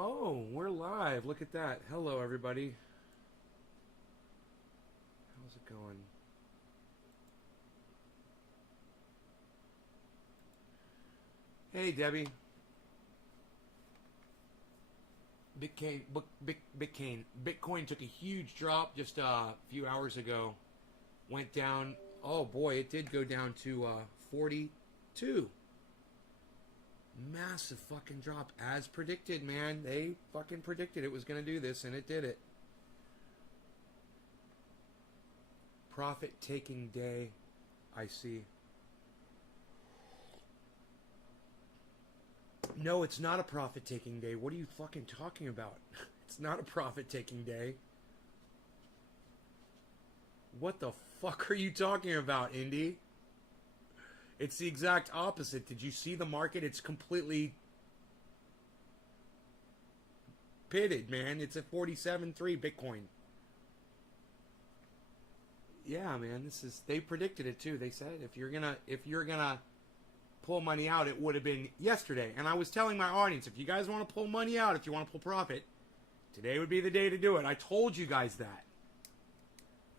Oh, we're live. Look at that. Hello, everybody. How's it going? Hey, Debbie. Bitcoin took a huge drop just a few hours ago. Went down. Oh boy, it did go down to 42. Massive fucking drop, as predicted, man. They fucking predicted it was going to do this, and it did it. Profit taking day, I see. No, it's not a profit taking day. What are you fucking talking about? It's not a profit taking day. What the fuck are you talking about, Indy? It's the exact opposite. Did you see the market? It's completely pitted, man. It's at 47.3 Bitcoin. Yeah, man. They predicted it too. They said if you're gonna pull money out, it would have been yesterday. And I was telling my audience, if you guys want to pull money out, if you want to pull profit, today would be the day to do it. I told you guys that.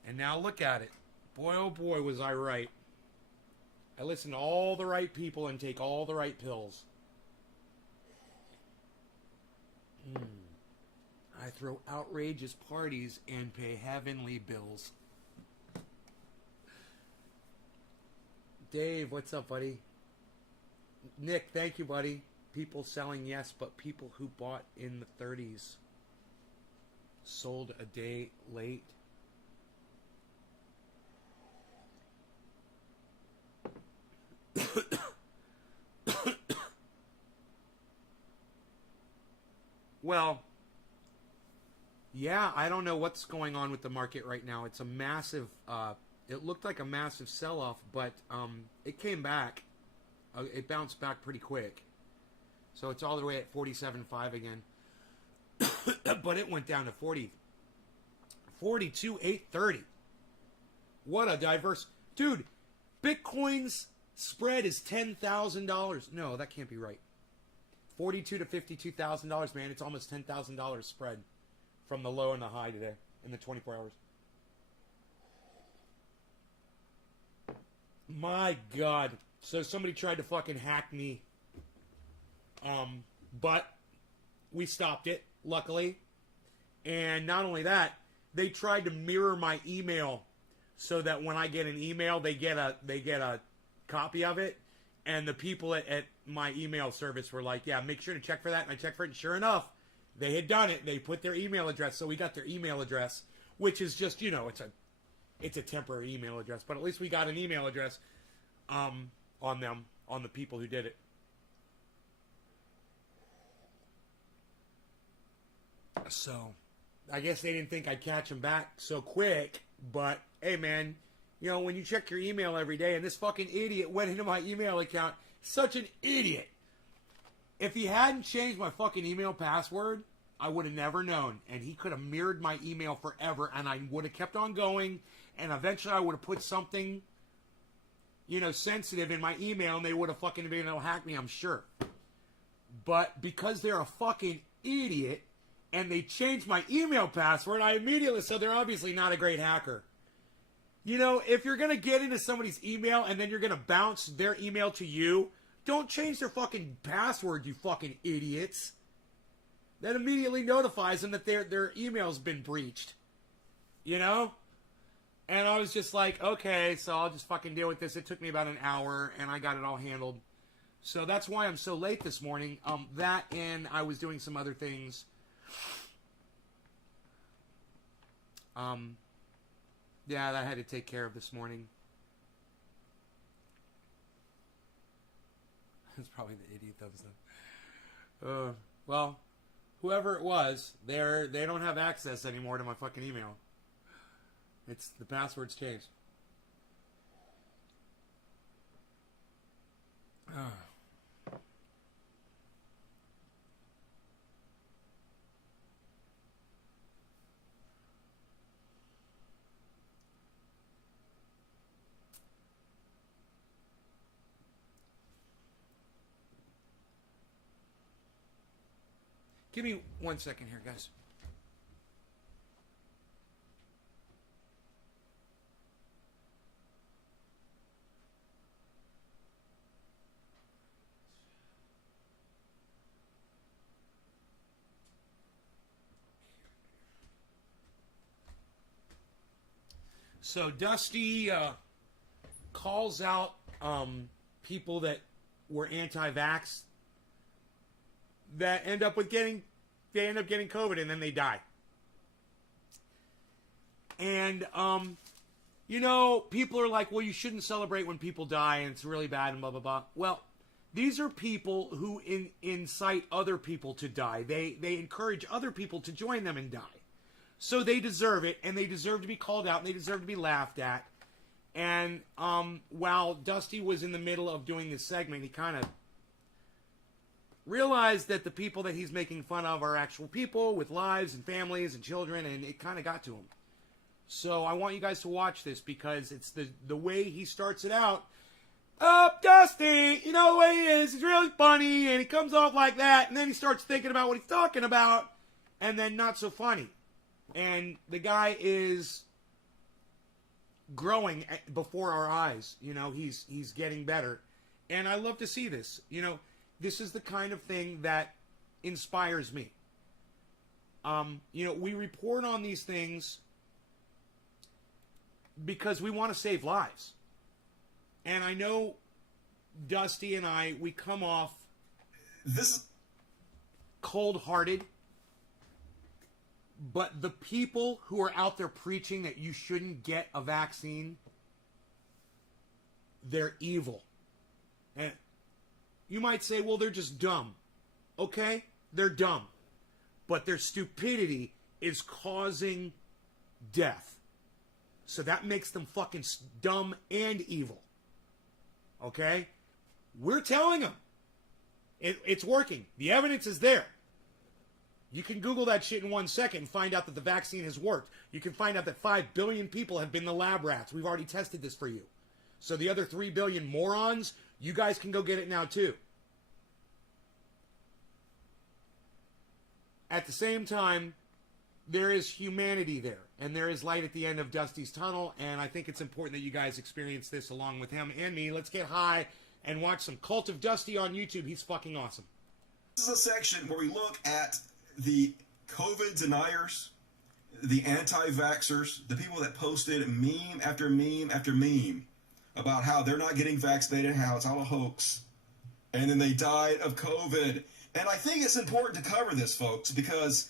And now look at it. Boy, oh boy, was I right. I listen to all the right people and take all the right pills. I throw outrageous parties and pay heavenly bills. Dave, what's up, buddy? Nick, thank you, buddy. People selling, yes, but people who bought in the 30s sold a day late. Well, yeah, I don't know what's going on with the market right now. It's a massive, it looked like a massive sell-off, but it came back. It bounced back pretty quick. So it's all the way at 47.5 again. But it went down to 42,830. What a diverse... Dude, Bitcoin's spread is $10,000. No, that can't be right. $42,000 to $52,000, man. It's almost $10,000 spread from the low and the high today in the 24 hours. My God. So somebody tried to fucking hack me. But we stopped it, luckily. And not only that, they tried to mirror my email so that when I get an email, they get a copy of it. And the people at my email service were like, yeah, make sure to check for that. And I checked for it, and sure enough, they had done it. They put their email address, so we got their email address, which is just, it's a temporary email address. But at least we got an email address on them, on the people who did it. So, I guess they didn't think I'd catch them back so quick. But, hey, man, when you check your email every day, and this fucking idiot went into my email account, such an idiot. If he hadn't changed my fucking email password, I would have never known. And he could have mirrored my email forever, and I would have kept on going, and eventually I would have put something, sensitive in my email, and they would have fucking been able to hack me, I'm sure. But because they're a fucking idiot, and they changed my email password, I immediately, so they're obviously not a great hacker. If you're going to get into somebody's email and then you're going to bounce their email to you, don't change their fucking password, you fucking idiots. That immediately notifies them that their email's been breached. And I was just like, okay, so I'll just fucking deal with this. It took me about an hour, and I got it all handled. So that's why I'm so late this morning. That and I was doing some other things. Yeah, that I had to take care of this morning. It's probably the idiot that was the... well, whoever it was, they don't have access anymore to my fucking email. The password's changed. Give me 1 second here, guys. So Dusty calls out people that were anti-vax that end up getting COVID and then they die. And people are like, well, you shouldn't celebrate when people die and it's really bad and blah blah blah. Well, these are people who incite other people to die. They encourage other people to join them and die. So they deserve it, and they deserve to be called out, and they deserve to be laughed at. And while Dusty was in the middle of doing this segment, he kind of realized that the people that he's making fun of are actual people with lives and families and children, and it kind of got to him. So I want you guys to watch this because it's the way he starts it out. Dusty, you know the way he is. He's really funny, and he comes off like that, and then he starts thinking about what he's talking about, and then not so funny. And the guy is growing before our eyes. He's getting better. And I love to see this. This is the kind of thing that inspires me. We report on these things because we want to save lives. And I know Dusty and we come off cold-hearted. But the people who are out there preaching that you shouldn't get a vaccine, they're evil. And you might say, well, they're just dumb. Okay, they're dumb. But their stupidity is causing death. So that makes them fucking dumb and evil. Okay? We're telling them. It's working. The evidence is there. You can Google that shit in 1 second and find out that the vaccine has worked. You can find out that 5 billion people have been the lab rats. We've already tested this for you. So the other 3 billion morons, you guys can go get it now too. At the same time, there is humanity there. And there is light at the end of Dusty's tunnel. And I think it's important that you guys experience this along with him and me. Let's get high and watch some Cult of Dusty on YouTube. He's fucking awesome. This is a section where we look at the COVID deniers, the anti-vaxxers, the people that posted meme after meme after meme about how they're not getting vaccinated, how it's all a hoax, and then they died of COVID. And I think it's important to cover this, folks, because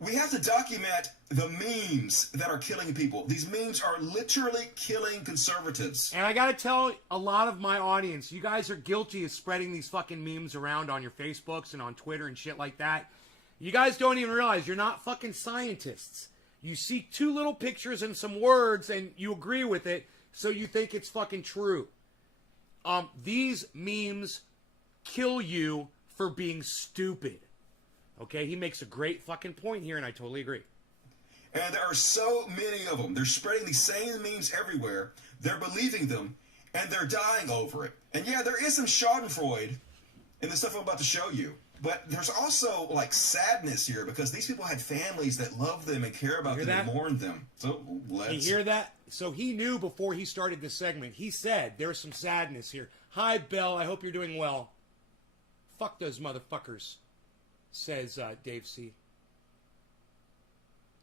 we have to document the memes that are killing people. These memes are literally killing conservatives. And I gotta tell a lot of my audience, you guys are guilty of spreading these fucking memes around on your Facebooks and on Twitter and shit like that. You guys don't even realize you're not fucking scientists. You see 2 little pictures and some words and you agree with it, so you think it's fucking true. These memes kill you for being stupid. Okay, he makes a great fucking point here, and I totally agree. And there are so many of them. They're spreading these same memes everywhere. They're believing them, and they're dying over it. And yeah, there is some schadenfreude in the stuff I'm about to show you. But there's also, sadness here, because these people had families that love them and care about them and mourn them. So let's... You hear that? So he knew before he started this segment. He said there's some sadness here. Hi, Belle. I hope you're doing well. Fuck those motherfuckers, says Dave C.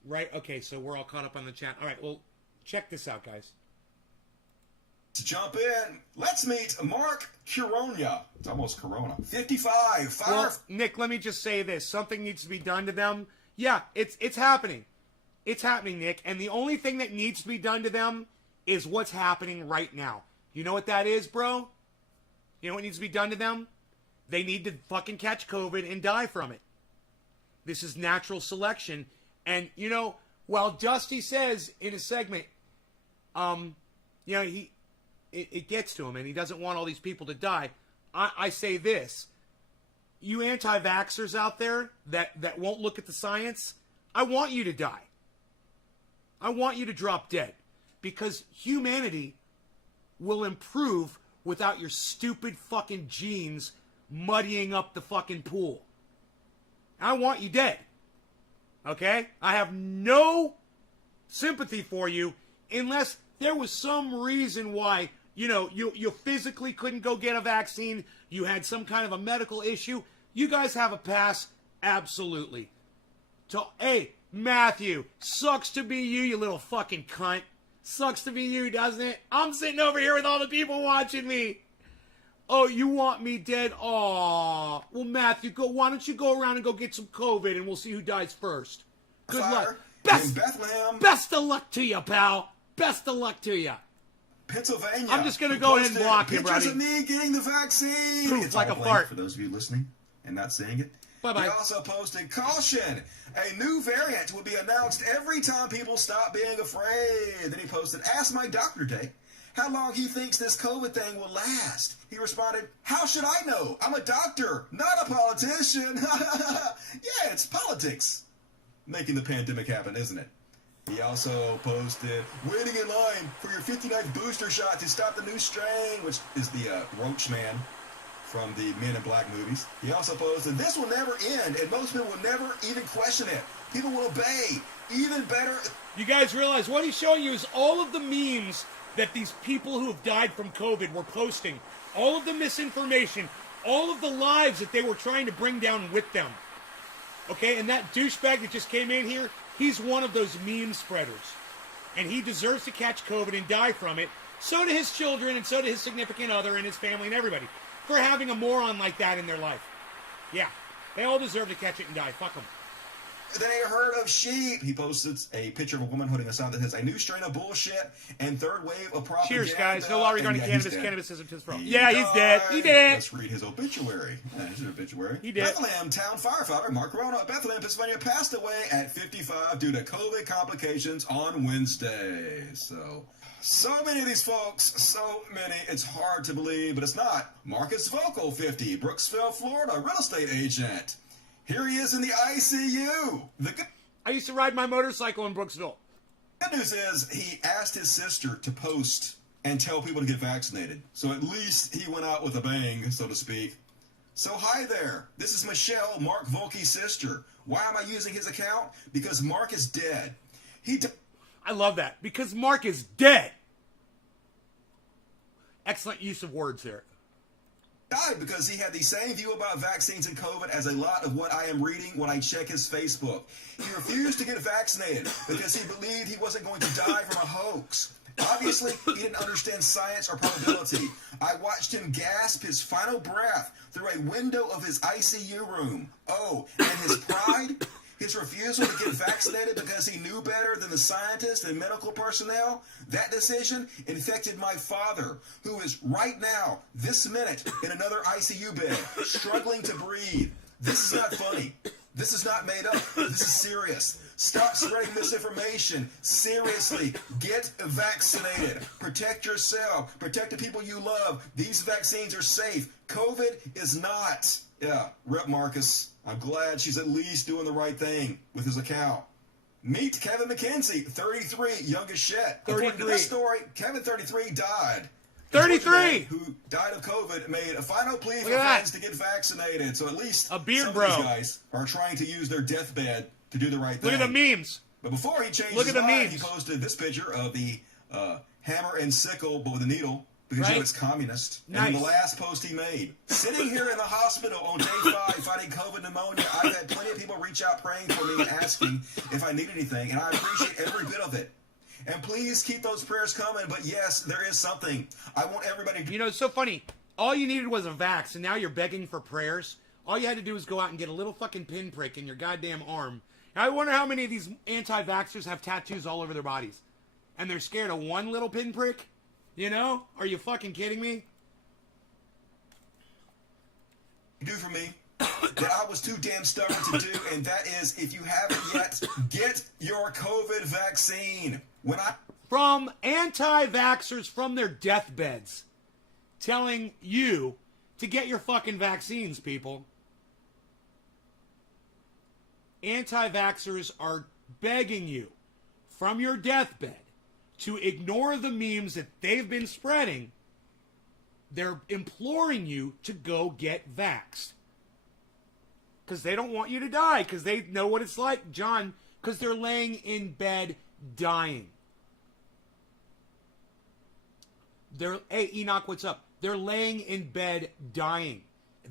Right? Okay, so we're all caught up on the chat. All right, well, check this out, guys. To jump in, let's meet Mark Curonia. It's almost Corona. 55. Well, Nick, let me just say this. Something needs to be done to them. Yeah, it's happening. It's happening, Nick. And the only thing that needs to be done to them is what's happening right now. You know what that is, bro? You know what needs to be done to them? They need to fucking catch COVID and die from it. This is natural selection. And, while Dusty says in a segment, it gets to him and he doesn't want all these people to die. I say this. You anti-vaxxers out there that won't look at the science, I want you to die. I want you to drop dead. Because humanity will improve without your stupid fucking genes muddying up the fucking pool. I want you dead. Okay? I have no sympathy for you unless there was some reason why, you physically couldn't go get a vaccine, you had some kind of a medical issue. You guys have a pass, absolutely. Hey, Matthew, sucks to be you little fucking cunt. Sucks to be you, doesn't it? I'm sitting over here with all the people watching me. Oh, you want me dead? Aw. Well, Matthew, why don't you go around and go get some COVID and we'll see who dies first. Good luck. In Bethlehem. Best of luck to you, pal. Best of luck to you. Pennsylvania. I'm just going to go ahead and block him, buddy. Pictures of me getting the vaccine. Proof It's like all a fart. For those of you listening and not seeing it. Bye-bye. He also posted, caution, a new variant will be announced every time people stop being afraid. Then he posted, ask my doctor today how long he thinks this COVID thing will last. He responded, how should I know? I'm a doctor, not a politician. Yeah, it's politics making the pandemic happen, isn't it? He also posted, waiting in line for your 59th booster shot to stop the new strain, which is the Roach Man from the Men in Black movies. He also posted, this will never end, and most people will never even question it. People will obey. Even better. You guys realize what he's showing you is all of the memes that these people who have died from COVID were posting. All of the misinformation. All of the lives that they were trying to bring down with them. Okay, and that douchebag that just came in here, he's one of those meme spreaders. And he deserves to catch COVID and die from it. So do his children, and so do his significant other and his family and everybody. For having a moron like that in their life. Yeah, they all deserve to catch it and die. Fuck them. Then a herd of sheep. He posted a picture of a woman holding a sign that says, a new strain of bullshit and third wave of propaganda. Cheers, guys. No law regarding cannabis. Cannabis isn't his fault. Yeah, he's died. dead. He did. Let's read his obituary. His obituary. He did. Bethlehem town firefighter Mark Corona of Bethlehem, Pennsylvania, passed away at 55 due to COVID complications on Wednesday. So many of these folks, so many, it's hard to believe, but it's not. Marcus Vocal, 50, Brooksville, Florida, real estate agent. Here he is in the ICU. I used to ride my motorcycle in Brooksville. Good news is he asked his sister to post and tell people to get vaccinated. So at least he went out with a bang, so to speak. So hi there. This is Michelle, Mark Volke's sister. Why am I using his account? Because Mark is dead. I love that. Because Mark is dead. Excellent use of words there. Died because he had the same view about vaccines and COVID as a lot of what I am reading when I check his Facebook. He refused to get vaccinated because he believed he wasn't going to die from a hoax. Obviously, he didn't understand science or probability. I watched him gasp his final breath through a window of his ICU room. Oh, and his pride? His refusal to get vaccinated because he knew better than the scientists and medical personnel? That decision infected my father, who is right now, this minute, in another ICU bed, struggling to breathe. This is not funny. This is not made up. This is serious. Stop spreading misinformation. Seriously, get vaccinated. Protect yourself. Protect the people you love. These vaccines are safe. COVID is not. Yeah, Rep Marcus. I'm glad she's at least doing the right thing with his account. Meet Kevin McKenzie, 33, young as shit. According to this story, Kevin, 33, died. 33! Who died of COVID made a final plea for friends to get vaccinated. So at least a beard some bro. Of these guys are trying to use their deathbed to do the right thing. Look at the memes. But before he changed his mind, he posted this picture of the hammer and sickle, but with a needle. Because you know it's communist. Nice. And then the last post he made. Sitting here in the hospital on day 5 fighting COVID pneumonia, I've had plenty of people reach out praying for me and asking if I need anything, and I appreciate every bit of it. And please keep those prayers coming, but yes, there is something. I want everybody to... You know, it's so funny. All you needed was a vax, and now you're begging for prayers. All you had to do was go out and get a little fucking pinprick in your goddamn arm. And I wonder how many of these anti-vaxxers have tattoos all over their bodies. And they're scared of one little pinprick? You know? Are you fucking kidding me? Do for me that I was too damn stubborn to do, and that is, if you haven't yet, get your COVID vaccine. From anti-vaxxers from their deathbeds telling you to get your fucking vaccines, people. Anti-vaxxers are begging you from your deathbed to ignore the memes that they've been spreading. They're imploring you to go get vaxxed. Because they don't want you to die. Because they know what it's like, John. Because they're laying in bed dying. Hey, Enoch, what's up? They're laying in bed dying.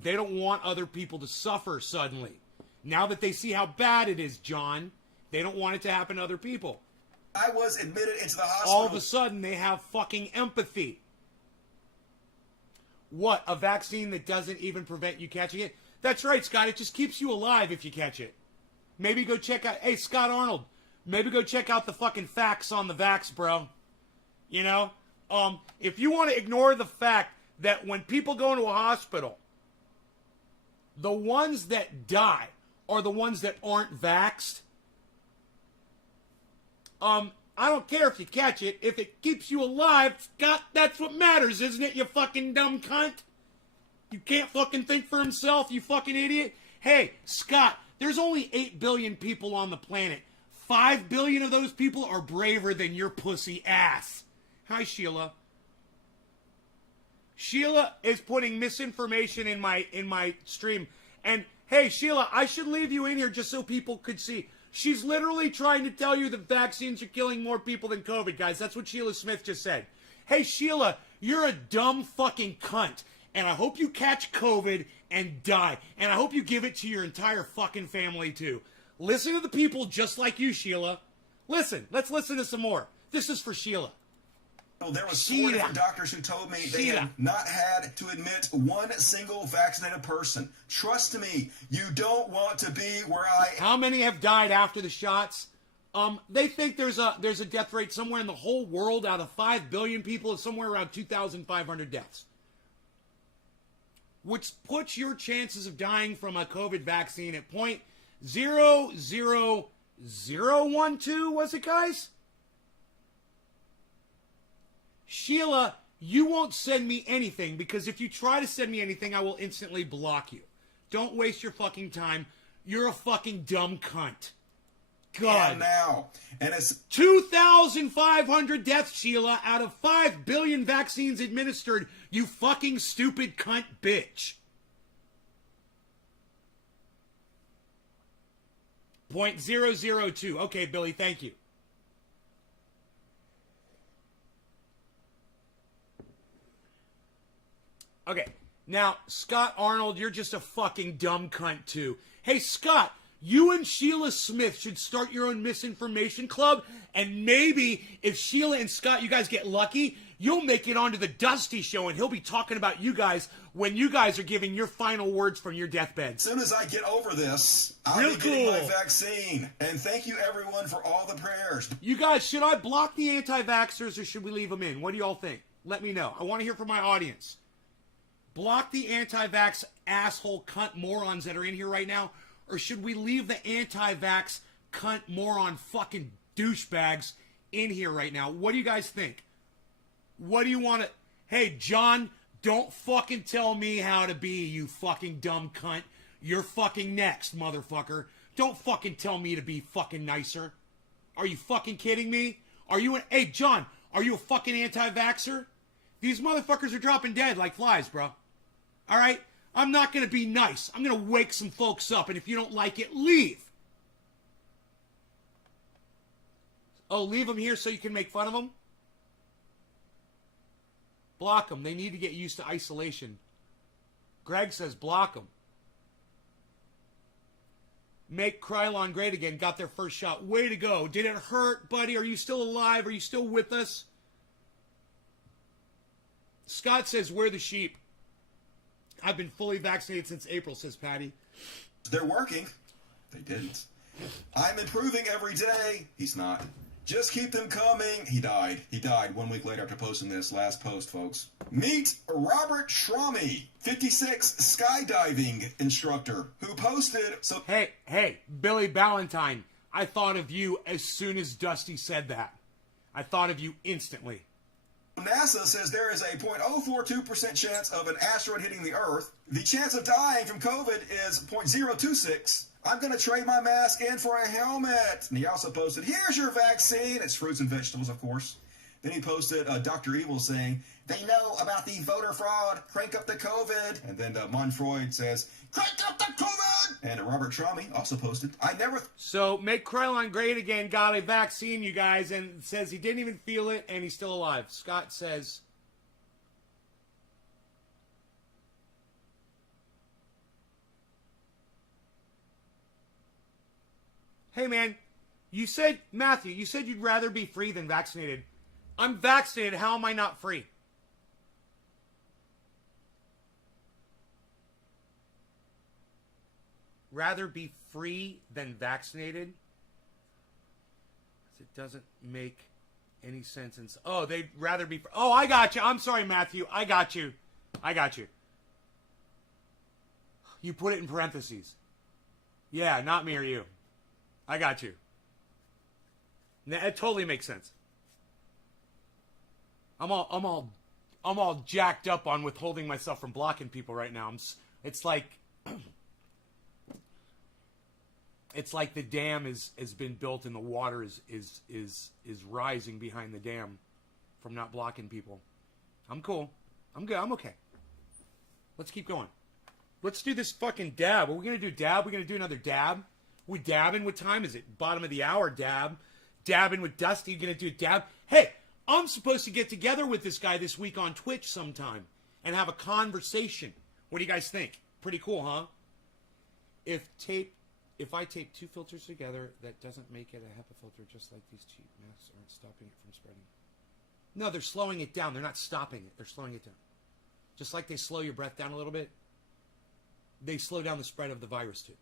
They don't want other people to suffer suddenly. Now that they see how bad it is, John, they don't want it to happen to other people. I was admitted into the hospital. All of a sudden, they have fucking empathy. What, a vaccine that doesn't even prevent you catching it? That's right, Scott. It just keeps you alive if you catch it. Maybe go check out... Hey, Scott Arnold, maybe go check out the fucking facts on the vax, bro. You know? If you want to ignore the fact that when people go into a hospital, the ones that die are the ones that aren't vaxxed. I don't care if you catch it. If it keeps you alive, Scott, that's what matters, isn't it, you fucking dumb cunt? You can't fucking think for himself, you fucking idiot. Hey, Scott, there's only 8 billion people on the planet. 5 billion of those people are braver than your pussy ass. Hi, Sheila. Sheila is putting misinformation in my stream. And, hey, Sheila, I should leave you in here just so people could see. She's literally trying to tell you that vaccines are killing more people than COVID, guys. That's what Sheila Smith just said. Hey, Sheila, you're a dumb fucking cunt. And I hope you catch COVID and die. And I hope you give it to your entire fucking family, too. Listen to the people just like you, Sheila. Listen. Let's listen to some more. This is for Sheila. There was 4 different doctors who told me they had not had to admit one single vaccinated person. Trust me, you don't want to be where I am. How many have died after the shots? They think there's a death rate somewhere in the whole world out of 5 billion people is somewhere around 2,500 deaths. Which puts your chances of dying from a COVID vaccine at 0.00012, was it, guys? Sheila, you won't send me anything because if you try to send me anything, I will instantly block you. Don't waste your fucking time. You're a fucking dumb cunt. God. And now, and it's 2,500 deaths, Sheila, out of 5 billion vaccines administered. You fucking stupid cunt bitch. 0.002. Okay, Billy, thank you. Okay, now, Scott Arnold, you're just a fucking dumb cunt, too. Hey, Scott, you and Sheila Smith should start your own misinformation club, and maybe if Sheila and Scott, you guys get lucky, you'll make it onto the Dusty Show, and he'll be talking about you guys when you guys are giving your final words from your deathbed. As soon as I get over this, I'll be getting my vaccine. And thank you, everyone, for all the prayers. You guys, should I block the anti-vaxxers, or should we leave them in? What do y'all think? Let me know. I want to hear from my audience. Block the anti-vax asshole cunt morons that are in here right now, or should we leave the anti-vax cunt moron fucking douchebags in here right now? What do you guys think? What do you want to... Hey, John, don't fucking tell me how to be, you fucking dumb cunt. You're fucking next, motherfucker. Don't fucking tell me to be fucking nicer. Are you fucking kidding me? Are you... Hey, John, are you a fucking anti-vaxxer? These motherfuckers are dropping dead like flies, bro. All right? I'm not going to be nice. I'm going to wake some folks up, and if you don't like it, leave. Oh, leave them here so you can make fun of them? Block them. They need to get used to isolation. Greg says block them. Make Krylon great again. Got their first shot. Way to go. Did it hurt, buddy? Are you still alive? Are you still with us? Scott says, we're the sheep. I've been fully vaccinated since April, says Patty. They're working. They didn't. I'm improving every day. He's not. Just keep them coming. He died. He died 1 week later after posting this last post, folks. Meet Robert Schrammy, 56, skydiving instructor, who posted... Hey, Billy Ballantyne. I thought of you as soon as Dusty said that. I thought of you instantly. NASA says there is a 0.042% chance of an asteroid hitting the Earth. The chance of dying from COVID is 0.026. I'm going to trade my mask in for a helmet. And he also posted, here's your vaccine. It's fruits and vegetables, of course. Then he posted Dr. Evil saying, they know about the voter fraud, crank up the COVID. And then Monfreud says, crank up the COVID. And Robert Tromey also posted, I never... So, make Krylon great again, got a vaccine, you guys, and says he didn't even feel it, and he's still alive. Scott says... Hey, man, Matthew, you said you'd rather be free than vaccinated. I'm vaccinated. How am I not free? Rather be free than vaccinated? It doesn't make any sense. Oh, they'd rather be... Oh, I got you. I'm sorry, Matthew. I got you. You put it in parentheses. Yeah, not me or you. I got you. It totally makes sense. I'm all jacked up on withholding myself from blocking people right now. It's like the dam has been built and the water is rising behind the dam from not blocking people. I'm cool. I'm good. I'm okay. Let's keep going. Let's do this fucking dab. Are we gonna do dab? We're gonna do another dab. We dabbing? What time is it? Bottom of the hour, dab. Dabbing with Dusty. You gonna do a dab? Hey, I'm supposed to get together with this guy this week on Twitch sometime and have a conversation. What do you guys think? Pretty cool, huh? If I tape two filters together, that doesn't make it a HEPA filter, just like these cheap masks aren't stopping it from spreading. No, they're slowing it down. They're not stopping it. They're slowing it down. Just like they slow your breath down a little bit, they slow down the spread of the virus too.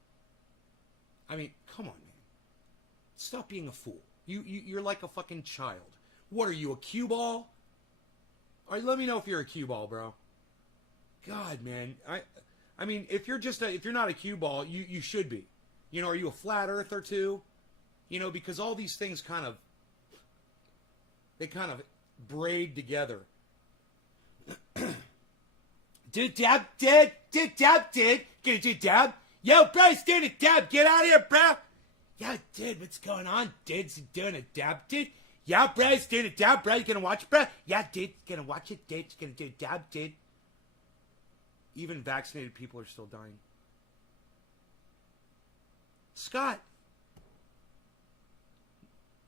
I mean, come on, man. Stop being a fool. You're like a fucking child. What are you, a cue ball? All right, let me know if you're a cue ball, bro. God, man. I mean, if you're not a cue ball, you should be. You know, are you a flat earther too? You know, because all these things kind of braid together. Did dab did gonna do dab? Yo, bro, he's doing a dab. Get out of here, bro. Yeah, dude, what's going on? Dude's doing a dab, dude. Yeah, bro, he's doing a dab, bro. You gonna watch it, bro? Yeah, dude, gonna watch it, dude. He's gonna do a dab, dude. Even vaccinated people are still dying. Scott.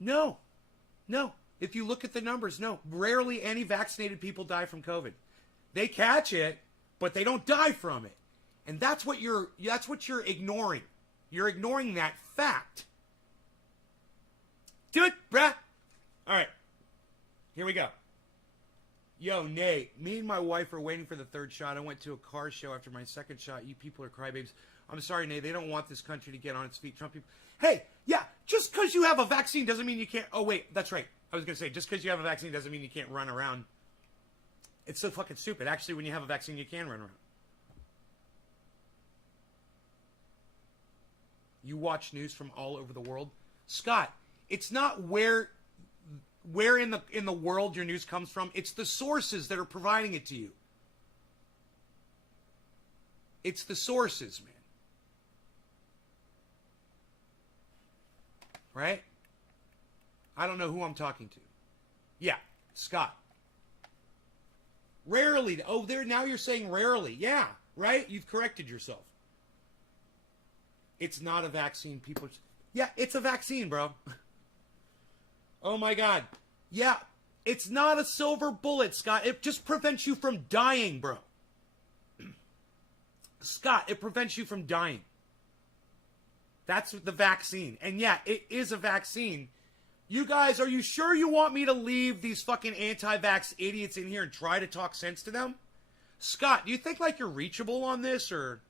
No. If you look at the numbers, no. Rarely any vaccinated people die from COVID. They catch it, but they don't die from it. And that's what you're ignoring. You're ignoring that fact. Do it, bruh. All right. Here we go. Yo, Nate, me and my wife are waiting for the third shot. I went to a car show after my second shot. You people are crybabies. I'm sorry, Nate. They don't want this country to get on its feet. Trump people. Hey, yeah, just because you have a vaccine doesn't mean you can't. Oh, wait, that's right. I was going to say, just because you have a vaccine doesn't mean you can't run around. It's so fucking stupid. Actually, when you have a vaccine, you can run around. You watch news from all over the world. Scott, it's not where in the world your news comes from. It's the sources that are providing it to you. It's the sources, man. Right? I don't know who I'm talking to. Yeah, Scott. Rarely. Oh, now you're saying rarely. Yeah, right? You've corrected yourself. It's not a vaccine. Yeah, it's a vaccine, bro. Oh my God. Yeah, it's not a silver bullet, Scott. It just prevents you from dying, bro. Scott, it prevents you from dying. That's the vaccine. And yeah, it is a vaccine. You guys, are you sure you want me to leave these fucking anti-vax idiots in here and try to talk sense to them? Scott, do you think like you're reachable on this, or...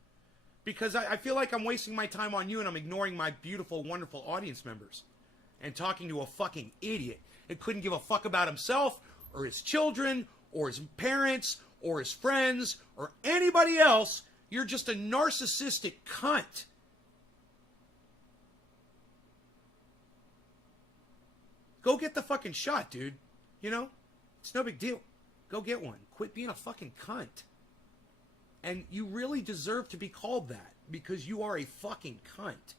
Because I feel like I'm wasting my time on you and I'm ignoring my beautiful, wonderful audience members and talking to a fucking idiot that couldn't give a fuck about himself or his children or his parents or his friends or anybody else. You're just a narcissistic cunt. Go get the fucking shot, dude. You know? It's no big deal. Go get one. Quit being a fucking cunt. And you really deserve to be called that because you are a fucking cunt.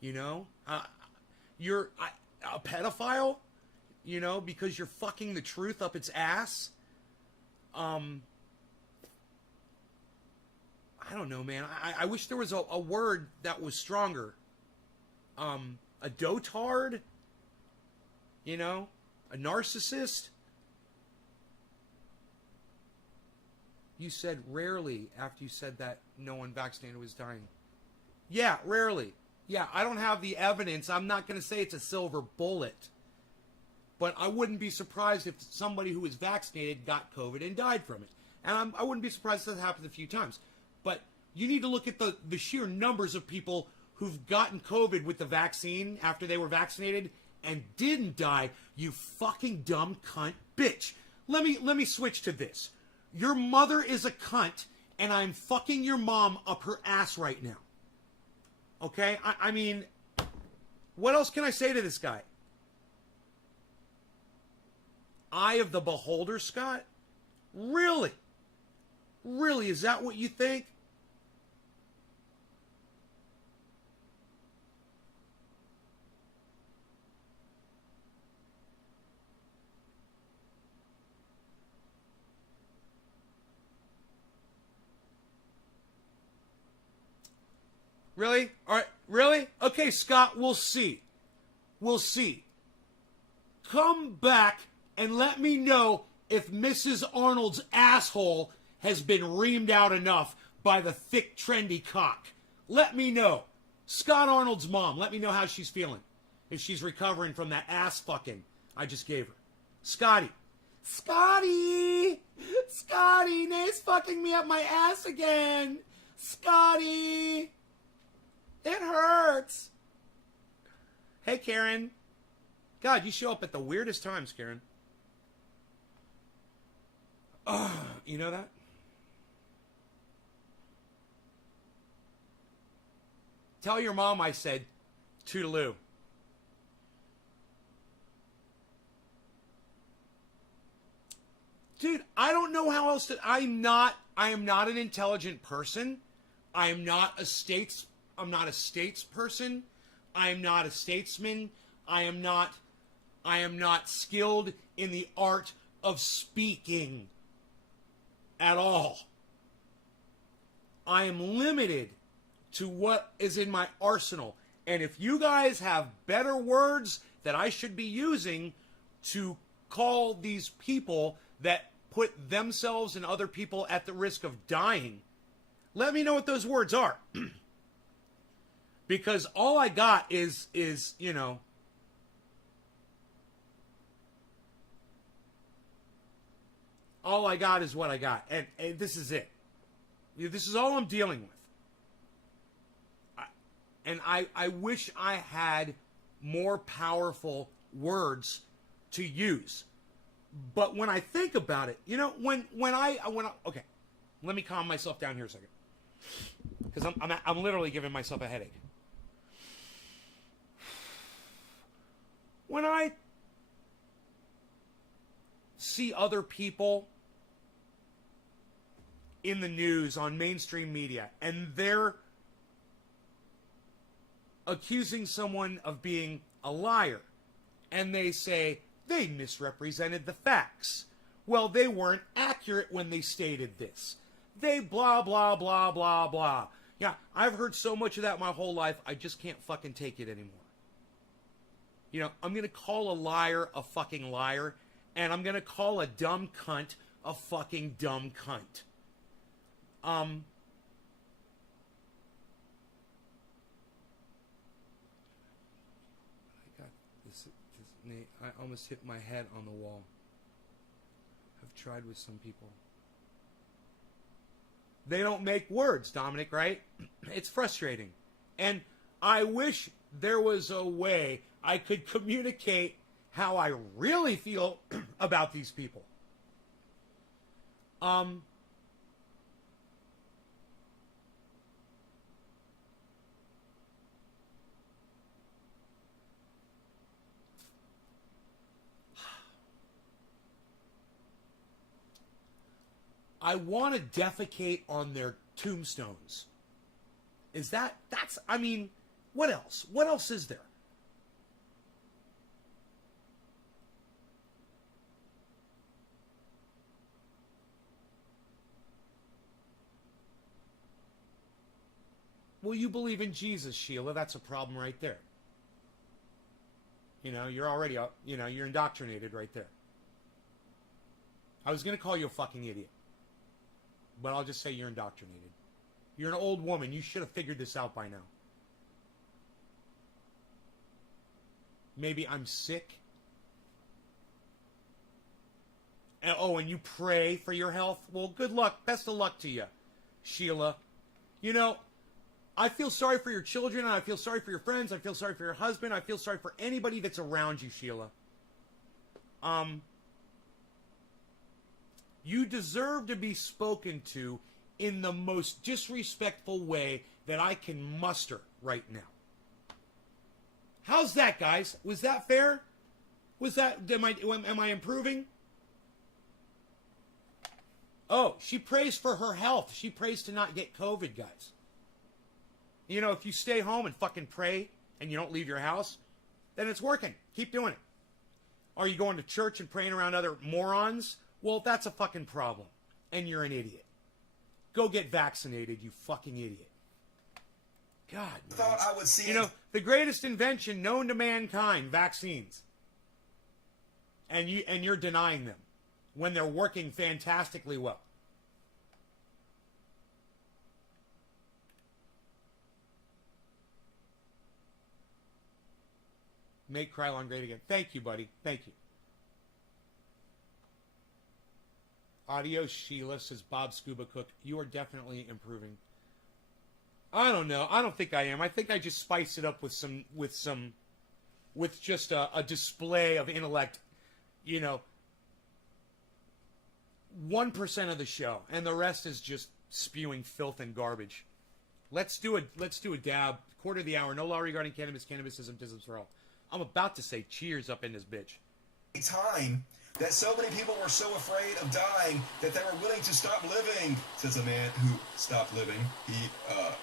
You know? You're a pedophile? you know, because you're fucking the truth up its ass. I don't know, man. I wish there was a word that was stronger. A dotard, you know, a narcissist. You said rarely after you said that no one vaccinated was dying. Yeah, rarely. Yeah, I don't have the evidence. I'm not going to say it's a silver bullet. But I wouldn't be surprised if somebody who was vaccinated got COVID and died from it. And I wouldn't be surprised if that happened a few times. But you need to look at the sheer numbers of people who've gotten COVID with the vaccine after they were vaccinated and didn't die, you fucking dumb cunt bitch. Let me switch to this. Your mother is a cunt, and I'm fucking your mom up her ass right now. Okay? I mean, what else can I say to this guy? Eye of the beholder, Scott? Really? Really? Is that what you think? Really? All right. Really? Okay, Scott, we'll see. We'll see. Come back and let me know if Mrs. Arnold's asshole has been reamed out enough by the thick, trendy cock. Let me know. Scott Arnold's mom, let me know how she's feeling. If she's recovering from that ass fucking I just gave her. Scotty. Scotty! Scotty! Nate's fucking me up my ass again! Scotty! It hurts! Hey, Karen. God, you show up at the weirdest times, Karen. Oh, you know that? Tell your mom I said toodaloo. Dude, I don't know how else to... I am not an intelligent person. I am not a statesperson. I am not a statesman. I am not skilled in the art of speaking at all. I am limited to what is in my arsenal. And if you guys have better words that I should be using to call these people that put themselves and other people at the risk of dying, let me know what those words are. Because all I got is, you know, all I got is what I got. And this is it. This is all I'm dealing with. I wish I had more powerful words to use. But when I think about it, you know, when I okay, let me calm myself down here a second. Because I'm literally giving myself a headache. When I see other people in the news on mainstream media and they're accusing someone of being a liar and they say they misrepresented the facts. Well, they weren't accurate when they stated this. They blah, blah, blah, blah, blah. Yeah, I've heard so much of that my whole life, I just can't fucking take it anymore. You know, I'm going to call a liar a fucking liar, and I'm going to call a dumb cunt a fucking dumb cunt. I got this, Nate, I almost hit my head on the wall. I've tried with some people. They don't make words, Dominic, right? It's frustrating. And I wish there was a way I could communicate how I really feel about these people. I want to defecate on their tombstones. I mean, what else? What else is there? Well, you believe in Jesus, Sheila. That's a problem right there. You know, you're already, you're indoctrinated right there. I was going to call you a fucking idiot. But I'll just say you're indoctrinated. You're an old woman. You should have figured this out by now. Maybe I'm sick. And you pray for your health? Well, good luck. Best of luck to you, Sheila. You know, I feel sorry for your children, and I feel sorry for your friends. I feel sorry for your husband. I feel sorry for anybody that's around you, Sheila. You deserve to be spoken to in the most disrespectful way that I can muster right now. How's that, guys? Was that fair? Am I improving? Oh, she prays for her health. She prays to not get COVID, guys. You know, if you stay home and fucking pray and you don't leave your house, then it's working. Keep doing it. Are you going to church and praying around other morons? Well, that's a fucking problem. And you're an idiot. Go get vaccinated, you fucking idiot. God, man. Thought I would see You know, the greatest invention known to mankind, vaccines. And you're denying them when they're working fantastically well. Make Krylon great again. Thank you, buddy. Thank you. Adios, Sheila, says Bob Scuba Cook. You are definitely improving. I don't know. I don't think I am. I think I just spiced it up with just a display of intellect. You know, 1% of the show, and the rest is just spewing filth and garbage. Let's do a dab. Quarter of the hour. No law regarding cannabis. Cannabism, tisms for all. I'm about to say cheers up in this bitch. time that so many people were so afraid of dying that they were willing to stop living, says a man who stopped living. He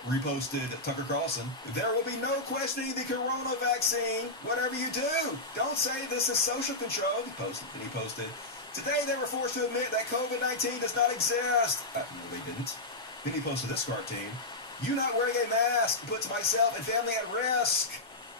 reposted Tucker Carlson. There will be no questioning the corona vaccine, whatever you do. Don't say this is social control. He posted. Today they were forced to admit that COVID-19 does not exist. No, they didn't. Then he posted this cartoon. You not wearing a mask puts myself and family at risk.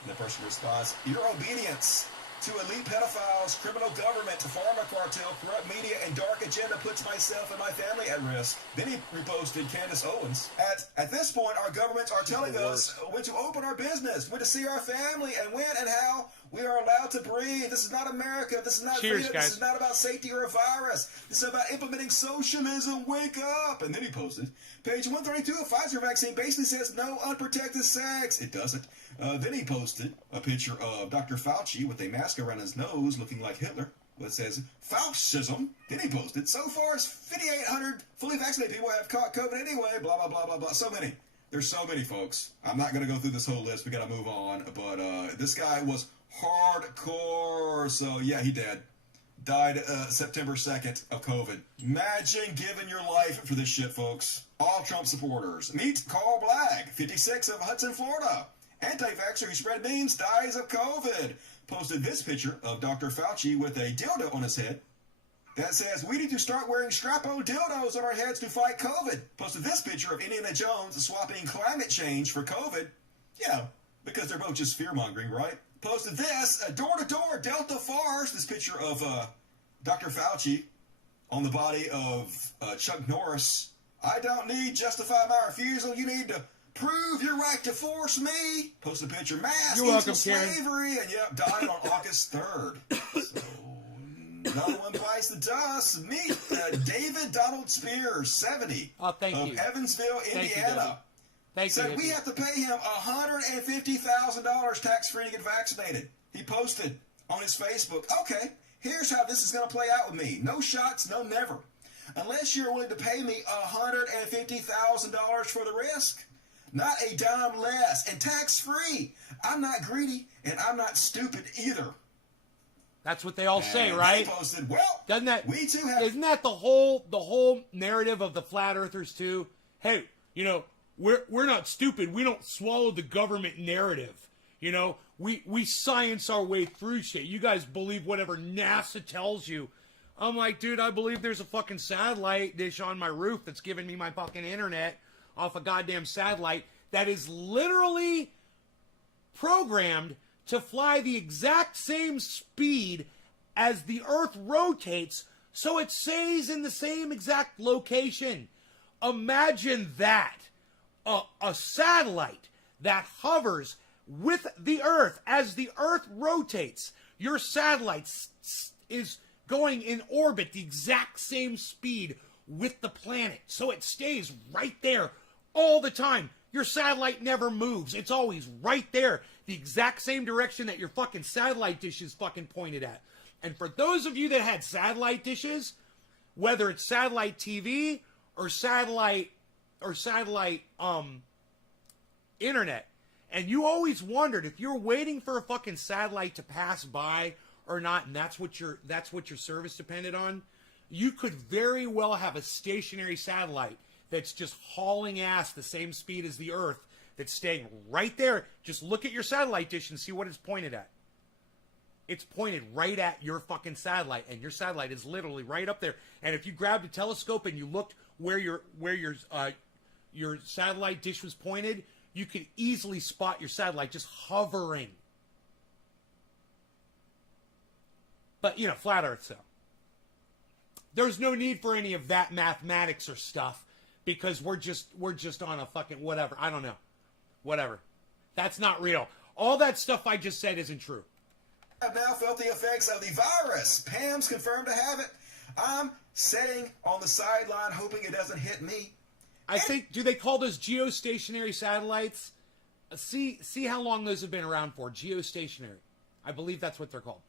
And the person responds, your obedience to elite pedophiles, criminal government, to pharma cartel, corrupt media, and dark agenda puts myself and my family at risk. Then he reposted Candace Owens. At this point, our governments are telling us when to open our business, when to see our family, and when and how we are allowed to breathe. This is not America. This is not freedom. This is not about safety or a virus. This is about implementing socialism. Wake up. And then he posted, page 132 of Pfizer vaccine basically says no unprotected sex. It doesn't. Then he posted a picture of Dr. Fauci with a mask around his nose looking like Hitler. That says, Faucism. Then he posted, so far as 5,800 fully vaccinated people have caught COVID anyway, blah, blah, blah, blah, blah. So many. There's so many, folks. I'm not going to go through this whole list. We got to move on. But this guy was hardcore. So, yeah, he did. Died September 2nd of COVID. Imagine giving your life for this shit, folks. All Trump supporters. Meet Carl Blagg, 56 of Hudson, Florida. Anti-vaxxer who spread memes dies of COVID. Posted this picture of Dr. Fauci with a dildo on his head that says, we need to start wearing strap-on dildos on our heads to fight COVID. Posted this picture of Indiana Jones swapping climate change for COVID. You know, because they're both just fear-mongering, right? Posted this, a door-to-door Delta farce. This picture of Dr. Fauci on the body of Chuck Norris. I don't need justify my refusal. You need to prove your right to force me. Post a picture. Mass equals slavery. And yep, died on August 3rd. So, another one bites the dust. Meet David Donald Spears, 70, of Evansville, Indiana. Said we have to pay him $150,000 tax-free to get vaccinated. He posted on his Facebook, okay, here's how this is going to play out with me. No shots, no never. Unless you're willing to pay me $150,000 for the risk. Not a dime less, and tax-free. I'm not greedy, and I'm not stupid either. That's what they all say, right? They posted, well, doesn't that, we too have... Isn't that the whole narrative of the flat earthers too? Hey, you know, we're not stupid. We don't swallow the government narrative. You know, we science our way through shit. You guys believe whatever NASA tells you. I'm like, dude, I believe there's a fucking satellite dish on my roof that's giving me my fucking internet off a goddamn satellite that is literally programmed to fly the exact same speed as the Earth rotates, so it stays in the same exact location. Imagine that. A satellite that hovers with the Earth as the Earth rotates. Your satellite is going in orbit the exact same speed with the planet, so it stays right there all the time. Your satellite never moves. It's always right there, the exact same direction that your fucking satellite dish is fucking pointed at. And for those of you that had satellite dishes, whether it's satellite TV or satellite internet, and you always wondered if you're waiting for a fucking satellite to pass by or not, and that's what your service depended on, you could very well have a stationary satellite that's just hauling ass the same speed as the Earth, that's staying right there. Just look at your satellite dish and see what it's pointed at. It's pointed right at your fucking satellite, and your satellite is literally right up there. And if you grabbed a telescope and you looked where your satellite dish was pointed, you could easily spot your satellite just hovering. But, you know, flat Earth, so. There's no need for any of that mathematics or stuff, because we're just on a fucking whatever. I don't know. Whatever. That's not real. All that stuff I just said isn't true. I've now felt the effects of the virus. Pam's confirmed to have it. I'm sitting on the sideline hoping it doesn't hit me. I think, do they call those geostationary satellites? See how long those have been around for. Geostationary. I believe that's what they're called.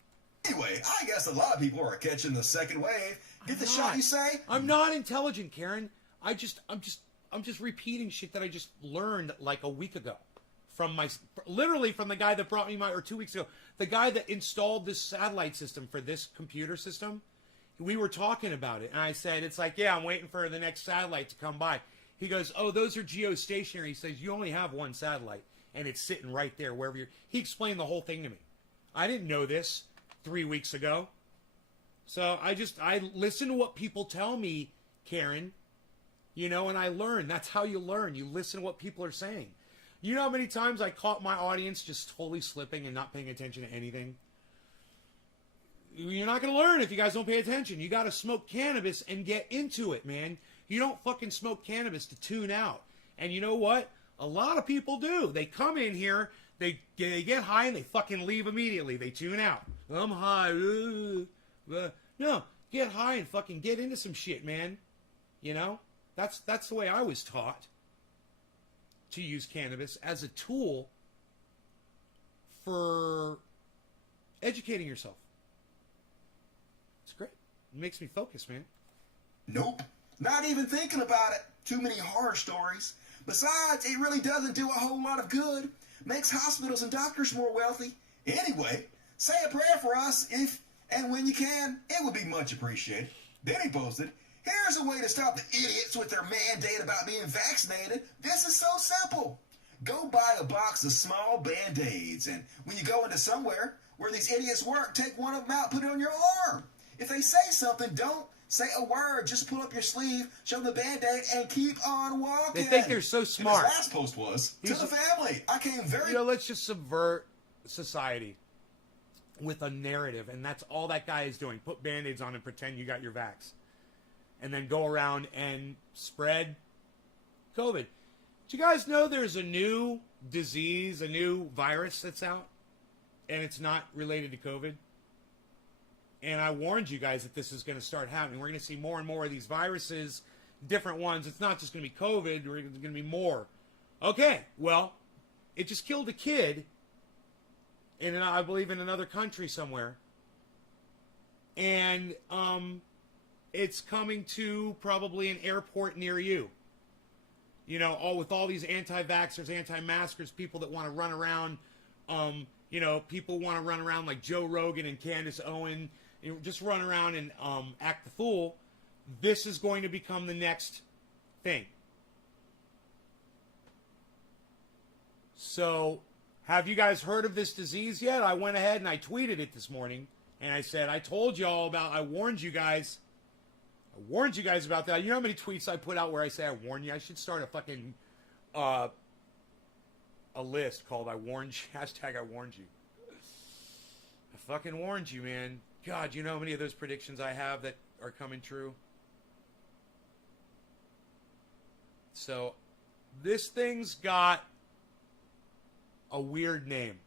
Anyway, I guess a lot of people are catching the second wave. Get the shot, you say? I'm not intelligent, Karen. I'm just repeating shit that I just learned like a week ago literally from the guy that brought me or 2 weeks ago, the guy that installed this satellite system for this computer system. We were talking about it, and I said, it's like, yeah, I'm waiting for the next satellite to come by. He goes, oh, those are geostationary. He says, you only have one satellite, and it's sitting right there wherever you're. He explained the whole thing to me. I didn't know this 3 weeks ago. So I listen to what people tell me, Karen, you know, and I learn. That's how you learn. You listen to what people are saying. You know how many times I caught my audience just totally slipping and not paying attention to anything? You're not going to learn if you guys don't pay attention. You got to smoke cannabis and get into it, man. You don't fucking smoke cannabis to tune out. And you know what? A lot of people do. They come in here, they get high, and they fucking leave immediately. They tune out. I'm high. No, get high and fucking get into some shit, man. You know? That's the way I was taught to use cannabis as a tool for educating yourself. It's great. It makes me focus, man. Nope. Not even thinking about it. Too many horror stories. Besides, it really doesn't do a whole lot of good. Makes hospitals and doctors more wealthy. Anyway, say a prayer for us if and when you can. It would be much appreciated. Then he posted, here's a way to stop the idiots with their mandate about being vaccinated. This is so simple. Go buy a box of small Band-Aids, and when you go into somewhere where these idiots work, take one of them out, put it on your arm. If they say something, don't say a word. Just pull up your sleeve, show them the Band-Aid, and keep on walking. They think they're so smart. And his last post was, to the family, I came very... You know, let's just subvert society with a narrative, and that's all that guy is doing. Put Band-Aids on and pretend you got your vax. And then go around and spread COVID. Do you guys know there's a new disease, a new virus that's out? And it's not related to COVID? And I warned you guys that this is going to start happening. We're going to see more and more of these viruses, different ones. It's not just going to be COVID. There's going to be more. Okay, well, it just killed a kid I believe in another country somewhere. And it's coming to probably an airport near you. You know, with all these anti-vaxxers, anti-maskers, people that want to run around, you know, people want to run around like Joe Rogan and Candace Owen, you know, just run around and act the fool. This is going to become the next thing. So, have you guys heard of this disease yet? I went ahead and I tweeted it this morning, and I said, I warned you guys about that. You know how many tweets I put out where I say I warn you? I should start a fucking a list called I warned you, hashtag I warned you. I fucking warned you, man. God, you know how many of those predictions I have that are coming true? So, this thing's got a weird name.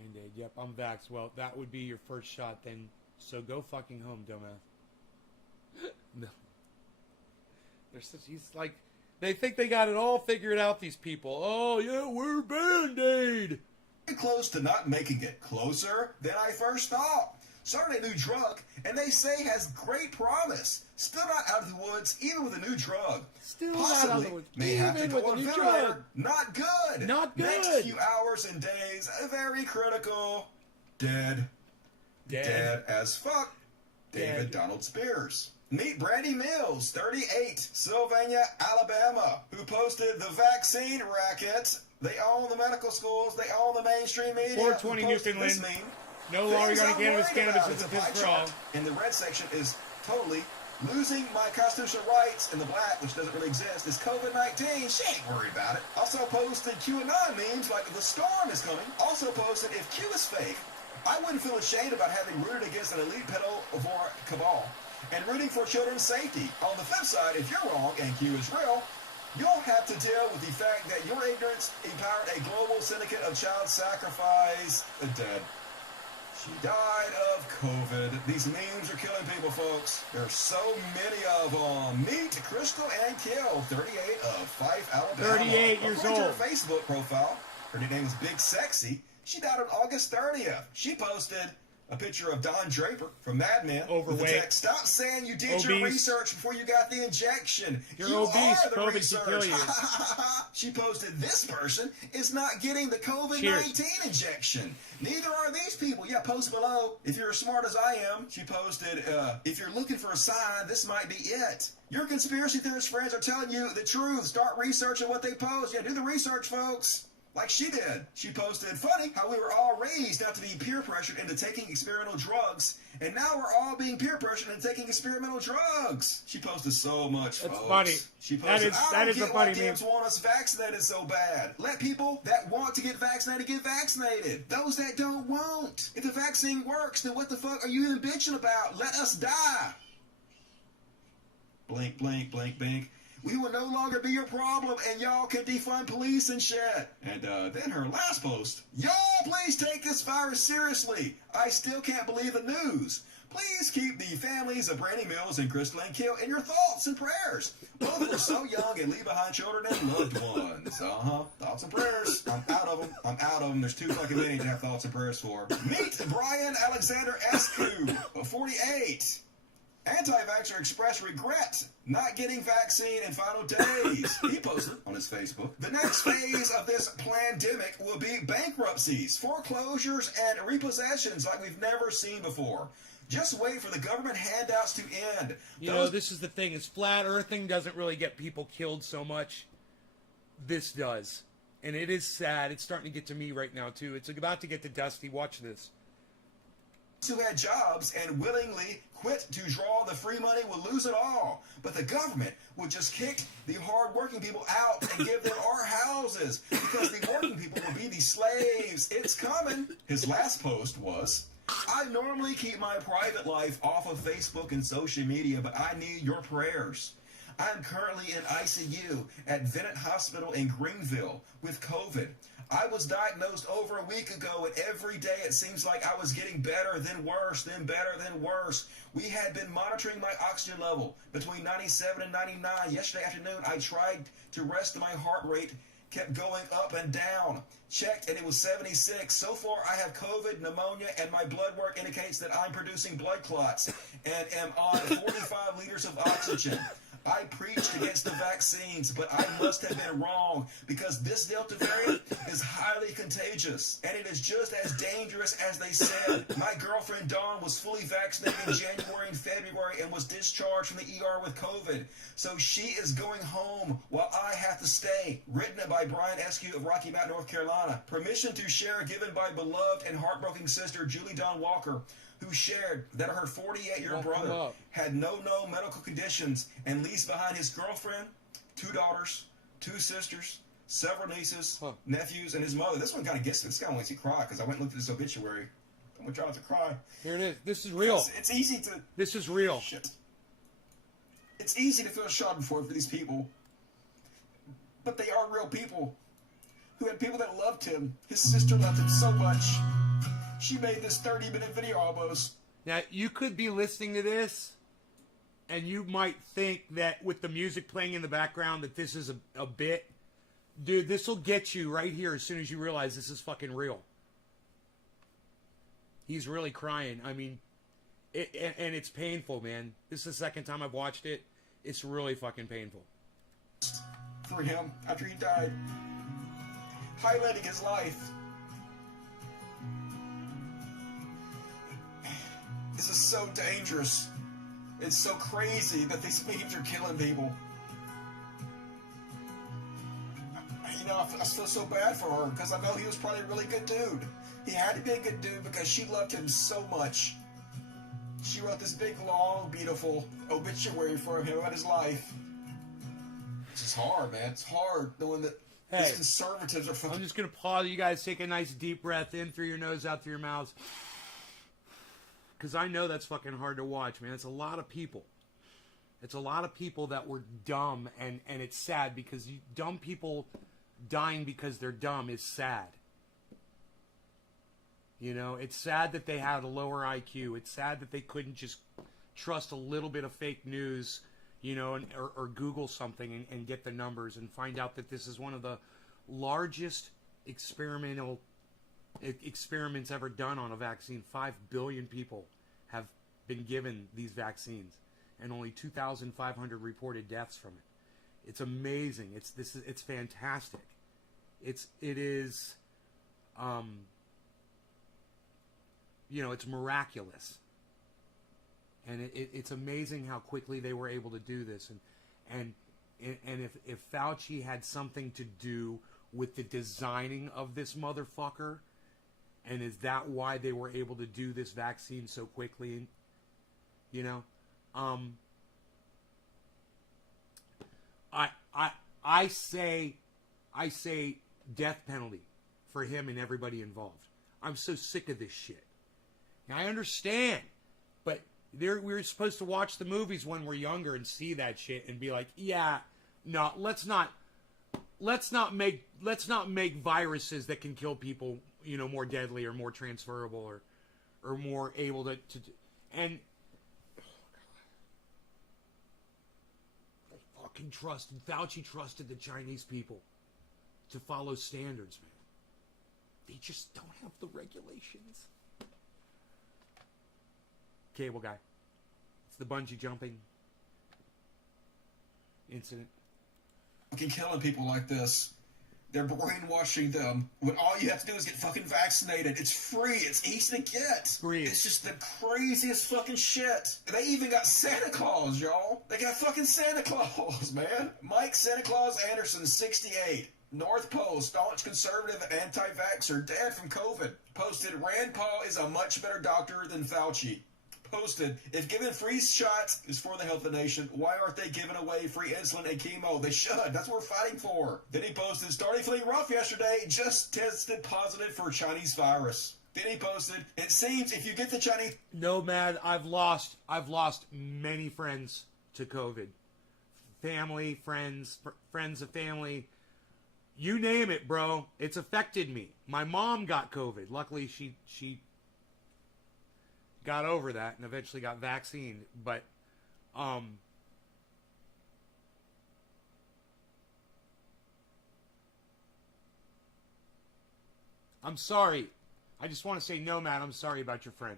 And, yep, I'm vaxxed. Well, that would be your first shot then. So go fucking home, dumbass. No. He's like, they think they got it all figured out, these people. Oh, yeah, we're Band-Aid. Close to not making it. Closer than I first thought. Started a new drug, and they say has great promise. Still not out of the woods, even with a new drug. Still Possibly not out of the woods, may have to even go with on a new ventilator. drug. Not good. Not good. Next few hours and days, very critical. Dead. Dead as fuck. David Donald Spears. Meet Brandy Mills, 38, Sylvania, Alabama, who posted the vaccine racket. They own the medical schools. They own the mainstream media. 420 Newfoundland. No longer got a cannabis. Cannabis is a piss for all. And the red section is totally losing my constitutional rights. And the black, which doesn't really exist, is COVID-19. She ain't worried about it. Also posted QAnon memes like the storm is coming. Also posted if Q is fake. I wouldn't feel ashamed about having rooted against an elite pedal-vor cabal and rooting for children's safety. On the flip side, if you're wrong and Q is real, you'll have to deal with the fact that your ignorance empowered a global syndicate of child sacrifice. Dead. She died of COVID. These memes are killing people, folks. There's so many of them. Meet Crystal and Kill, 38 of Fife, Alabama. 38 years According old. to her Facebook profile, her nickname is Big Sexy. She died on August 30th. She posted a picture of Don Draper from Mad Men. Overweight. With the text, stop saying you did your Obese. research before you got the injection. You're you obese. are the COVID can kill research. you. She posted, this person is not getting the COVID-19 Cheers. injection. Neither are these people. Yeah, post below. If you're as smart as I am, she posted, if you're looking for a sign, this might be it. Your conspiracy theorist friends are telling you the truth. Start researching what they post. Yeah, do the research, folks. Like she did. She posted, funny how we were all raised not to be peer pressured into taking experimental drugs, and now we're all being peer pressured into taking experimental drugs. She posted so much, That's folks. funny. She posted, That is a funny why meme. Dems want us vaccinated so bad. Let people that want to get vaccinated. Those that don't won't. If the vaccine works, then what the fuck are you even bitching about? Let us die. Blink, blink, blink, blink. We will no longer be your problem, and y'all can defund police and shit. And then her last post. Y'all please take this virus seriously. I still can't believe the news. Please keep the families of Brandy Mills and Crystal and Kill in your thoughts and prayers. Both were so young and leave behind children and loved ones. Thoughts and prayers. I'm out of them. There's too fucking many to have thoughts and prayers for. Meet Brian Alexander Escu, 48. Anti-vaxxer expressed regret not getting vaccine in final days. He posted on his Facebook. The next phase of this pandemic will be bankruptcies, foreclosures, and repossessions like we've never seen before. Just wait for the government handouts to end. You know, this is the thing, is flat earthing doesn't really get people killed so much. This does. And it is sad. It's starting to get to me right now, too. It's about to get to Dusty. Watch this. Who had jobs and willingly quit to draw the free money will lose it all. But the government would just kick the hard-working people out and give them our houses because the working people will be the slaves. It's coming. His last post was, I normally keep my private life off of Facebook and social media, but I need your prayers. I'm currently in ICU at Vennett Hospital in Greenville with COVID. I was diagnosed over a week ago, and every day it seems like I was getting better, then worse, then better, then worse. We had been monitoring my oxygen level between 97 and 99. Yesterday afternoon, I tried to rest my heart rate, kept going up and down. Checked, and it was 76. So far, I have COVID, pneumonia, and my blood work indicates that I'm producing blood clots and am on 45 liters of oxygen. I preached against the vaccines, but I must have been wrong because this Delta variant is highly contagious, and it is just as dangerous as they said. My girlfriend Dawn was fully vaccinated in January and February and was discharged from the ER with COVID. So she is going home while I have to stay. Written by Brian Escu of Rocky Mount, North Carolina. Permission to share given by beloved and heartbroken sister Julie Dawn Walker, who shared that her 48-year-old brother had no medical conditions and leaves behind his girlfriend, 2 daughters, 2 sisters, several nieces, Huh. nephews, and his mother. This one kind of gets it. This guy makes you cry because I went and looked at his obituary. I'm going to try not to cry. Here it is. This is real. It's easy to... This is real. Shit. It's easy to feel schadenfreude for these people. But they are real people who had people that loved him. His sister loved him so much. She made this 30-minute video almost. Now, you could be listening to this, and you might think that with the music playing in the background that this is a bit. Dude, this will get you right here as soon as you realize this is fucking real. He's really crying. I mean, and it's painful, man. This is the second time I've watched it. It's really fucking painful. For him after he died, highlighting his life. This is so dangerous. It's so crazy that these memes are killing people. You know, I feel so bad for her because I know he was probably a really good dude. He had to be a good dude because she loved him so much. She wrote this big, long, beautiful obituary for him about his life. This is hard, man. It's hard knowing that these conservatives are fucking... I'm just going to pause. You guys take a nice deep breath in through your nose, out through your mouths. Because I know that's fucking hard to watch, man. It's a lot of people. It's a lot of people that were dumb, and it's sad because dumb people dying because they're dumb is sad. You know, it's sad that they had a lower IQ. It's sad that they couldn't just trust a little bit of fake news, you know, or Google something and get the numbers and find out that this is one of the largest experiments ever done on a vaccine. 5 billion people have been given these vaccines, and only 2,500 reported deaths from it. It's amazing. It's fantastic. It is. You know, it's miraculous, and it's amazing how quickly they were able to do this, and if Fauci had something to do with the designing of this motherfucker, and is that why they were able to do this vaccine so quickly, you know, I say death penalty for him and everybody involved. I'm so sick of this shit. Now, I understand, but we were supposed to watch the movies when we're younger and see that shit and be like, yeah, no, let's not make viruses that can kill people, you know, more deadly or more transferable or more able to and I fucking trusted Fauci trusted the Chinese people to follow standards, man. They just don't have the regulations. Cable guy. It's the bungee jumping incident. Fucking killing people like this. They're brainwashing them when all you have to do is get fucking vaccinated. It's free. It's easy to get. Free. It's just the craziest fucking shit. They even got Santa Claus, y'all. They got fucking Santa Claus, man. Mike Santa Claus Anderson, 68. North Pole, staunch conservative anti-vaxxer, dead from COVID. Posted, Rand Paul is a much better doctor than Fauci. Posted, if giving free shots is for the health of the nation, why aren't they giving away free insulin and chemo? They should. That's what we're fighting for. Then he posted, starting feeling rough yesterday, just tested positive for Chinese virus. Then he posted, it seems if you get the Chinese... Nomad, I've lost many friends to COVID. Family, friends of family. You name it, bro. It's affected me. My mom got COVID. Luckily, she got over that and eventually got vaccinated. But, I'm sorry. I just want to say, Nomad, I'm sorry about your friend.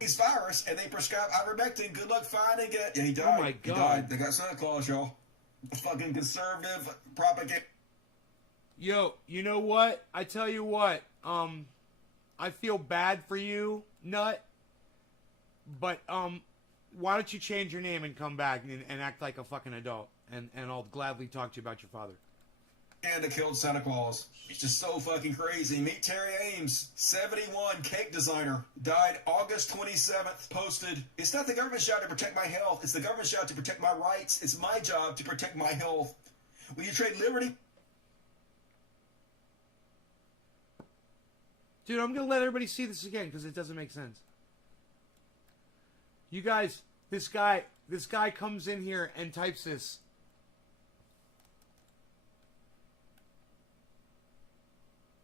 Virus, and they prescribed ivermectin. Good luck finding it. Yeah, he died. Oh, my God. He died. They got Santa Claus, y'all. Fucking conservative propaganda. Yo, you know what? I tell you what, I feel bad for you, Nut, but, why don't you change your name and come back and act like a fucking adult, and I'll gladly talk to you about your father. that killed Santa Claus. It's just so fucking crazy. Meet Terry Ames, 71, cake designer, died August 27th, posted, "It's not the government's job to protect my health. It's the government's job to protect my rights. It's my job to protect my health. When you trade liberty..." Dude, I'm going to let everybody see this again because it doesn't make sense. You guys, this guy comes in here and types this.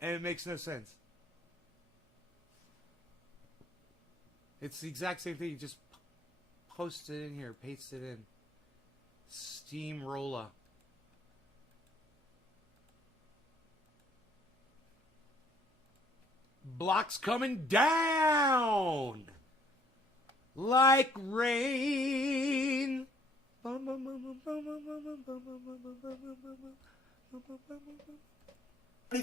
And it makes no sense. It's the exact same thing. You just post it in here, paste it in. Steamroller. Blocks coming down like rain.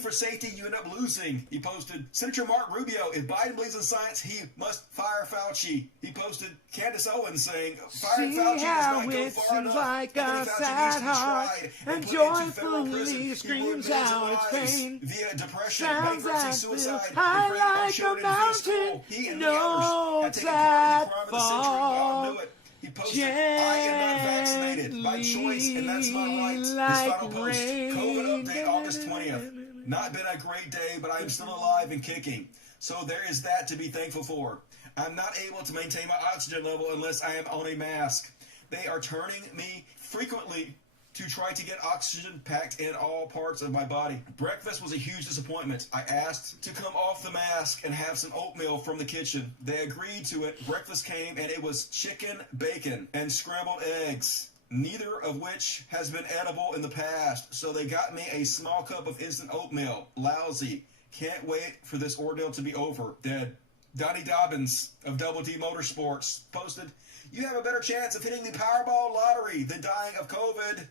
For safety, you end up losing. He posted, Senator Mark Rubio, if Biden believes in science, he must fire Fauci. He posted Candace Owens saying, firing Fauci does not go far enough. Like a sad heart and joyfully screams out its pain. Via depression, Sounds bankruptcy, suicide, high depression, like a mountain. he and the others had taken part in the crime of the century. We all knew it. He posted, I am not vaccinated by choice, and that's my right. His final post, COVID update, August 20th. Not been a great day, but I am still alive and kicking. So there is that to be thankful for. I'm not able to maintain my oxygen level unless I am on a mask. They are turning me frequently to try to get oxygen packed in all parts of my body. Breakfast was a huge disappointment. I asked to come off the mask and have some oatmeal from the kitchen. They agreed to it. Breakfast came and it was chicken, bacon, and scrambled eggs, neither of which has been edible in the past. So they got me a small cup of instant oatmeal. Lousy. Can't wait for this ordeal to be over. Dead. Donnie Dobbins of Double D Motorsports posted, you have a better chance of hitting the Powerball lottery than dying of COVID.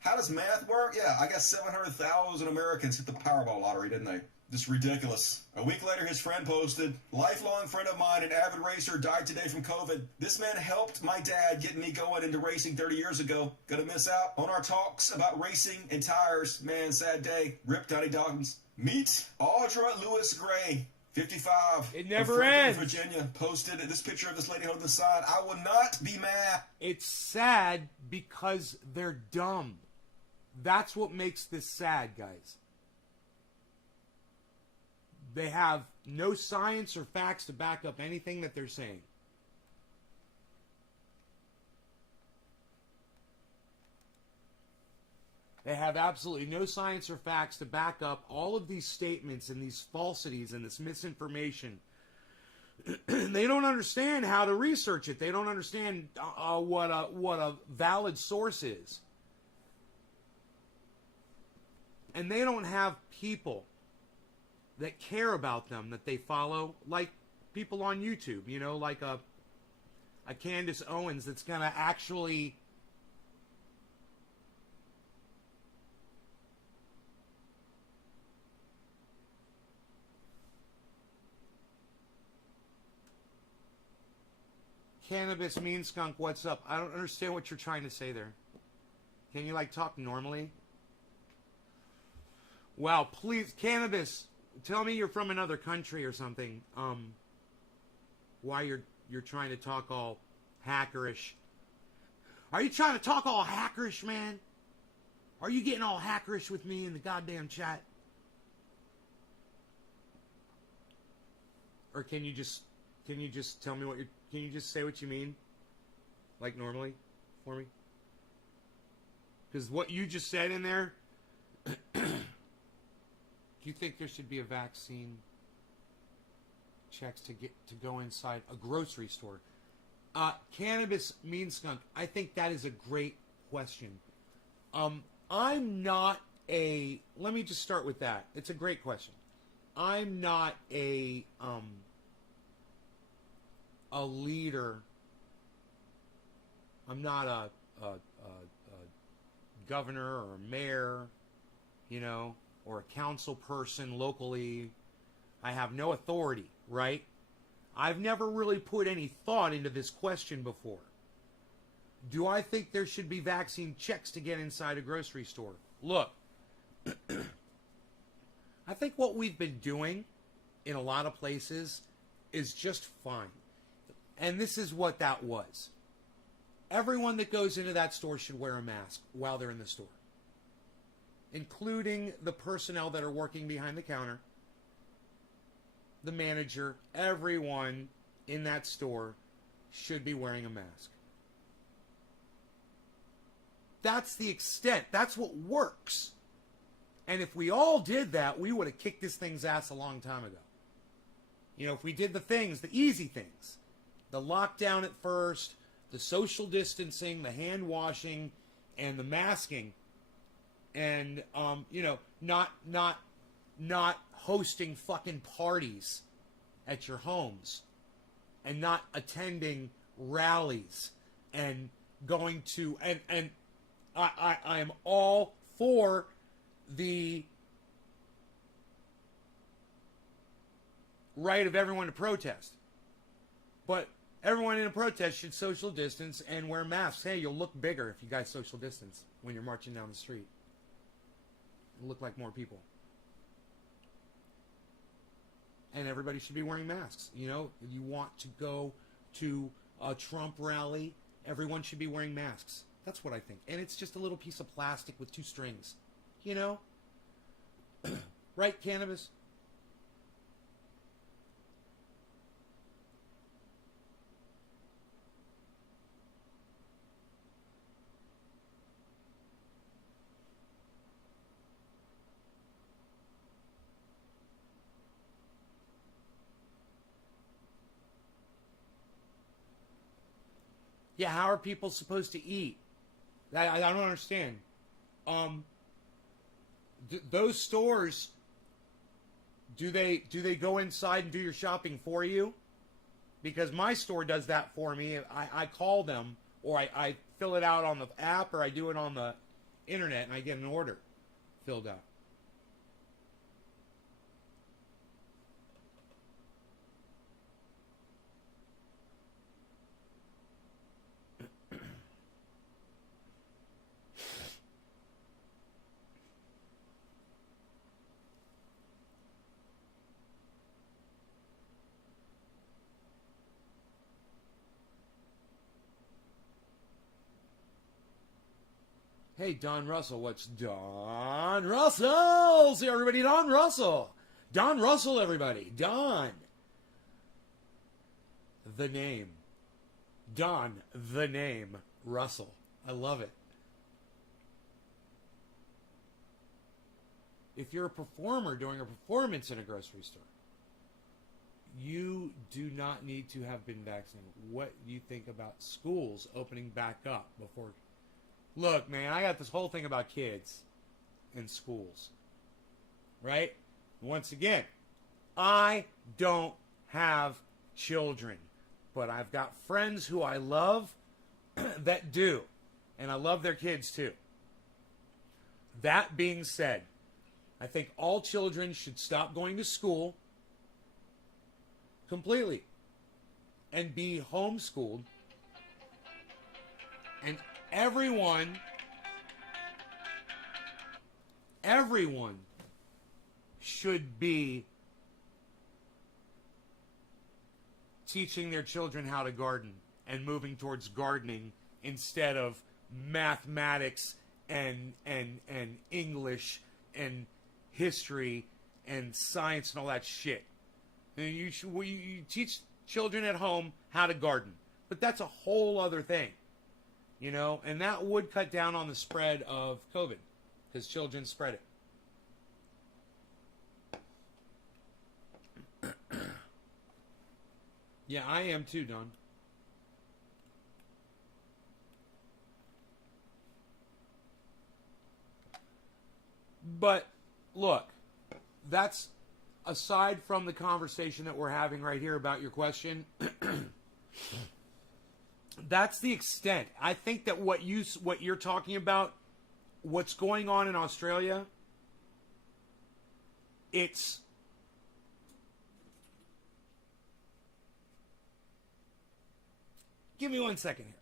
How does math work? Yeah, I guess 700,000 Americans hit the Powerball lottery, didn't they? Just ridiculous. A week later, his friend posted, lifelong friend of mine, an avid racer, died today from COVID. This man helped my dad get me going into racing 30 years ago. Gonna miss out on our talks about racing and tires. Man, sad day. Rip Donnie Dobbins. Meet Audra Lewis Gray, 55. It never of Franklin, ends. Virginia. Posted this picture of this lady holding the sign. I will not be mad. It's sad because they're dumb. That's what makes this sad, guys. They have no science or facts to back up anything that they're saying. They have absolutely no science or facts to back up all of these statements and these falsities and this misinformation. They don't understand how to research it. They don't understand what a valid source is. And they don't have people that care about them, that they follow, like people on YouTube, you know, like a Candace Owens that's going to actually Cannabis Mean Skunk, what's up? I don't understand what you're trying to say there. Can you, like, talk normally? Wow, please, Cannabis, tell me you're from another country or something. Why you're trying to talk all hackerish. Are you trying to talk all hackerish, man? Are you getting all hackerish with me in the goddamn chat? Or can you just tell me what you're... Can you just say what you mean? Like normally? For me? Because what you just said in there... Do you think there should be a vaccine checks to go inside a grocery store? Cannabis Mean Skunk, I think that is a great question. I'm not a... Let me just start with that. It's a great question. I'm not a leader. I'm not a governor or a mayor, you know, or a council person locally. I have no authority, right? I've never really put any thought into this question before. Do I think there should be vaccine checks to get inside a grocery store? Look, I think what we've been doing in a lot of places is just fine. And this is what that was. Everyone that goes into that store should wear a mask while they're in the store, including the personnel that are working behind the counter, the manager. Everyone in that store should be wearing a mask. That's the extent. That's what works. And if we all did that, we would have kicked this thing's ass a long time ago. You know, if we did the things, the easy things, the lockdown at first, the social distancing, the hand washing, and the masking, and you know, not hosting fucking parties at your homes, and not attending rallies, and going to and I am all for the right of everyone to protest, but everyone in a protest should social distance and wear masks. Hey, you'll look bigger if you guys social distance when you're marching down the street. You'll look like more people. And everybody should be wearing masks. You know, if you want to go to a Trump rally, everyone should be wearing masks. That's what I think. And it's just a little piece of plastic with 2 strings. You know? Right, Cannabis? Yeah, how are people supposed to eat? I don't understand. Those stores, do they go inside and do your shopping for you? Because my store does that for me. I call them, or I fill it out on the app, or I do it on the internet, and I get an order filled out. Hey, Don Russell. What's Don Russell? See everybody, Don Russell. Don Russell, everybody. Don. The name. Don, the name. Russell. I love it. If you're a performer doing a performance in a grocery store, you do not need to have been vaccinated. What do you think about schools opening back up before... Look, man, I got this whole thing about kids in schools, right? Once again, I don't have children, but I've got friends who I love that do, and I love their kids too. That being said, I think all children should stop going to school completely and be homeschooled, and everyone should be teaching their children how to garden and moving towards gardening instead of mathematics and English and history and science and all that shit. And you teach children at home how to garden, but that's a whole other thing. You know, and that would cut down on the spread of COVID because children spread it. Yeah, I am too, Don. But look, that's aside from the conversation that we're having right here about your question. That's the extent. I think that what you're talking about, what's going on in Australia, it's give me 1 second here.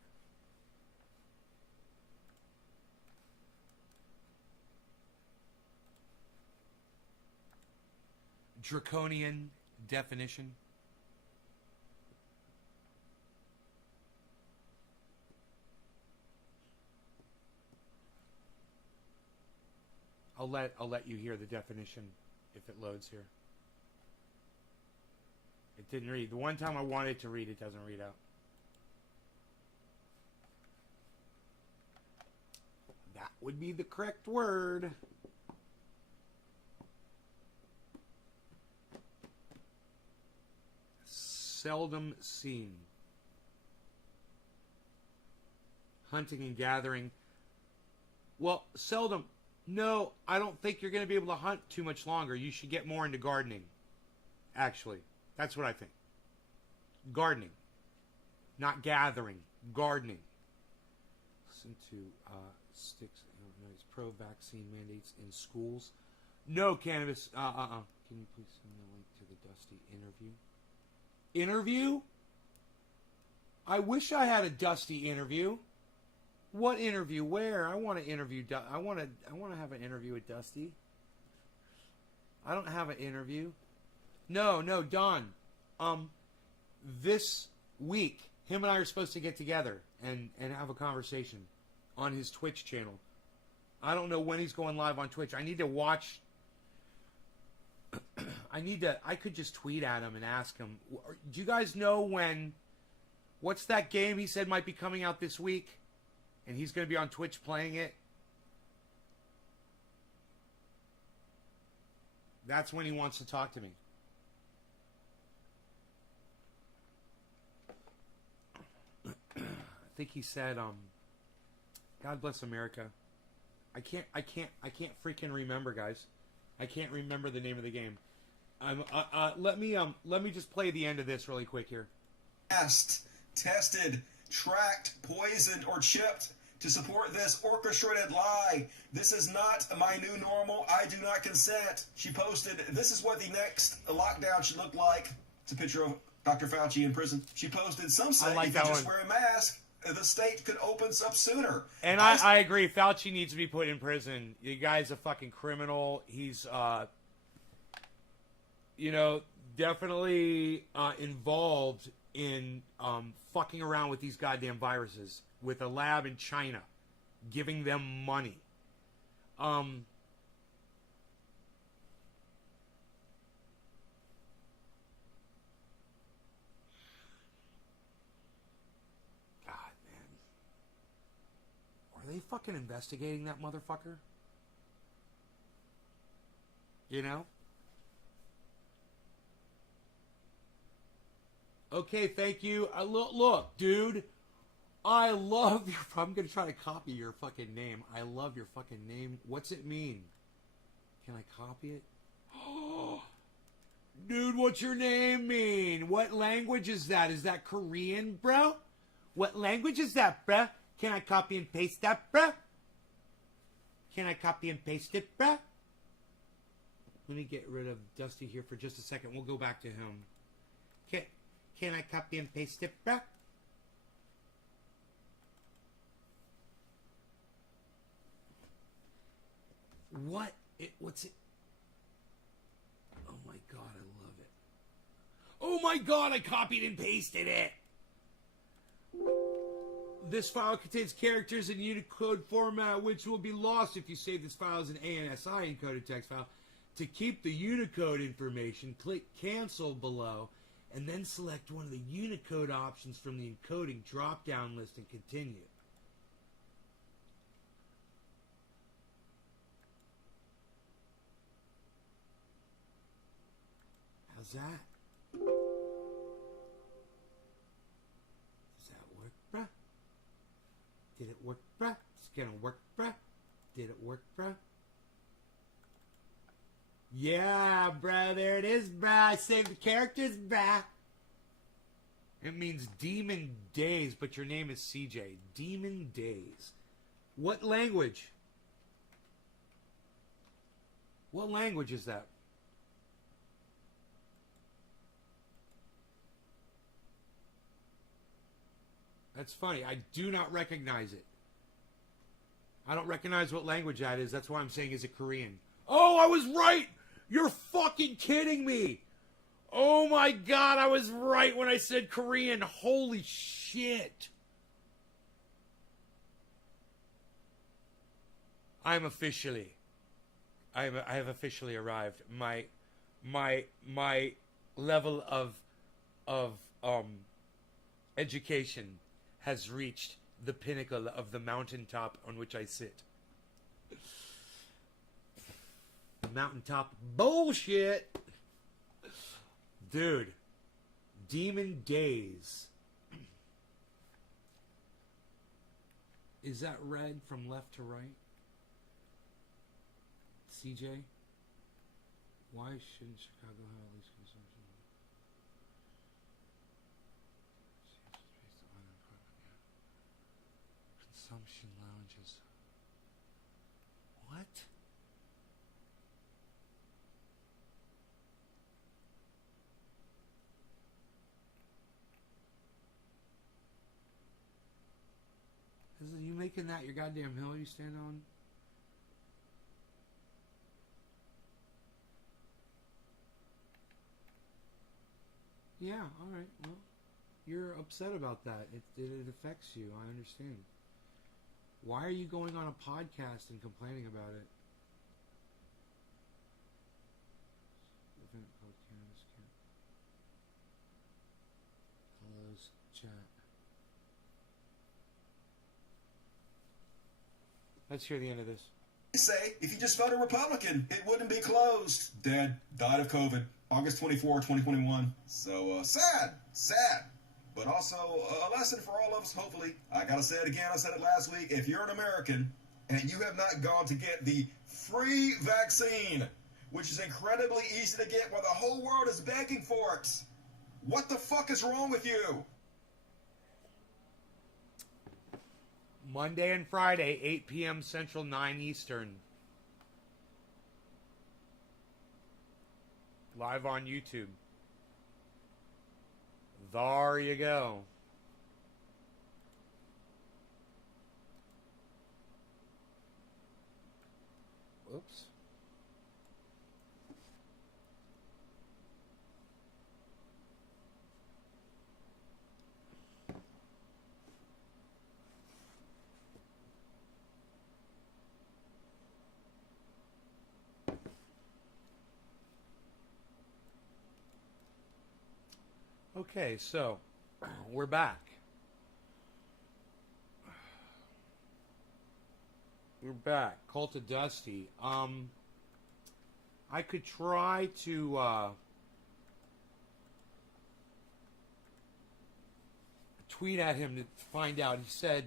draconian definition. I'll let you hear the definition if it loads here. It didn't read. The one time I wanted it to read, it doesn't read out. That would be the correct word. Seldom seen. Hunting and gathering. Well, seldom. No, I don't think you're going to be able to hunt too much longer. You should get more into gardening. Actually, that's what I think. Gardening. Not gathering. Gardening. Listen to sticks. Pro-vaccine mandates in schools. No cannabis. Can you please send me a link to the Dusty interview? Interview? I wish I had a Dusty interview. What interview? Where? I want to interview. I want to have an interview with Dusty. I don't have an interview. No, Don. This week, him and I are supposed to get together and have a conversation on his Twitch channel. I don't know when he's going live on Twitch. I need to watch. I could just tweet at him and ask him. Do you guys know when? What's that game he said might be coming out this week? And he's going to be on Twitch playing it. That's when he wants to talk to me. I think he said, God bless America. I can't freaking remember, guys. I can't remember the name of the game. Let me just play the end of this really quick here. Tested, tracked, poisoned, or chipped to support this orchestrated lie. This is not my new normal. I do not consent. She posted, this is what the next lockdown should look like. It's a picture of Dr. Fauci in prison. She posted, some say if you just wear a mask, the state could open up sooner. And I agree. Fauci needs to be put in prison. The guy's a fucking criminal. He's, definitely involved in fucking around with these goddamn viruses with a lab in China, giving them money. God, man. Are they fucking investigating that motherfucker? You know? Okay, thank you. Look, dude. I love your... I'm going to try to copy your fucking name. I love your fucking name. What's it mean? Can I copy it? Dude, what's your name mean? What language is that? Is that Korean, bro? What language is that, bro? Can I copy and paste that, bro? Can I copy and paste it, bro? Let me get rid of Dusty here for just a second. We'll go back to him. Can I copy and paste it, bro? What's it? Oh my god, I love it. Oh my god, I copied and pasted it. This file contains characters in Unicode format, which will be lost if you save this file as an ANSI encoded text file. To keep the Unicode information, click Cancel below, and then select one of the Unicode options from the encoding drop-down list and continue. How's that? Does that work, bruh? Did it work, bruh? It's gonna work, bruh? Did it work, bruh? Yeah, bruh, there it is, bruh. I saved the characters, bruh. It means Demon Days, but your name is CJ. Demon Days. What language? What language is that? That's funny. I do not recognize it. I don't recognize what language that is. That's why I'm saying, is it Korean? Oh, I was right! You're fucking fucking kidding me? Oh my god, I was right when I said Korean. Holy shit. I have officially arrived. My level of education has reached the pinnacle of the mountaintop on which I sit. Mountaintop bullshit. Dude, Demon Days. Is that red from left to right? CJ? Why shouldn't Chicago have at least consumption? Consumption lounges. What? Is you making that your goddamn hill you stand on? Yeah, alright, well, you're upset about that. It affects you, I understand. Why are you going on a podcast and complaining about it? Event called Cannabis Camp. Close chat. Let's hear the end of this. They say if you just voted Republican, it woun't be closed. Dead. Died of COVID. August 24, 2021. So, sad. But also a lesson for all of us, hopefully. I gotta say it again, I said it last week. If you're an American and you have not gone to get the free vaccine, which is incredibly easy to get while the whole world is begging for it, what the fuck is wrong with you? Monday and Friday, 8 p.m. Central, 9 Eastern. Live on YouTube. There you go. Whoops. Okay, so we're back. We're back. Cult of Dusty. I could try to tweet at him to find out. He said,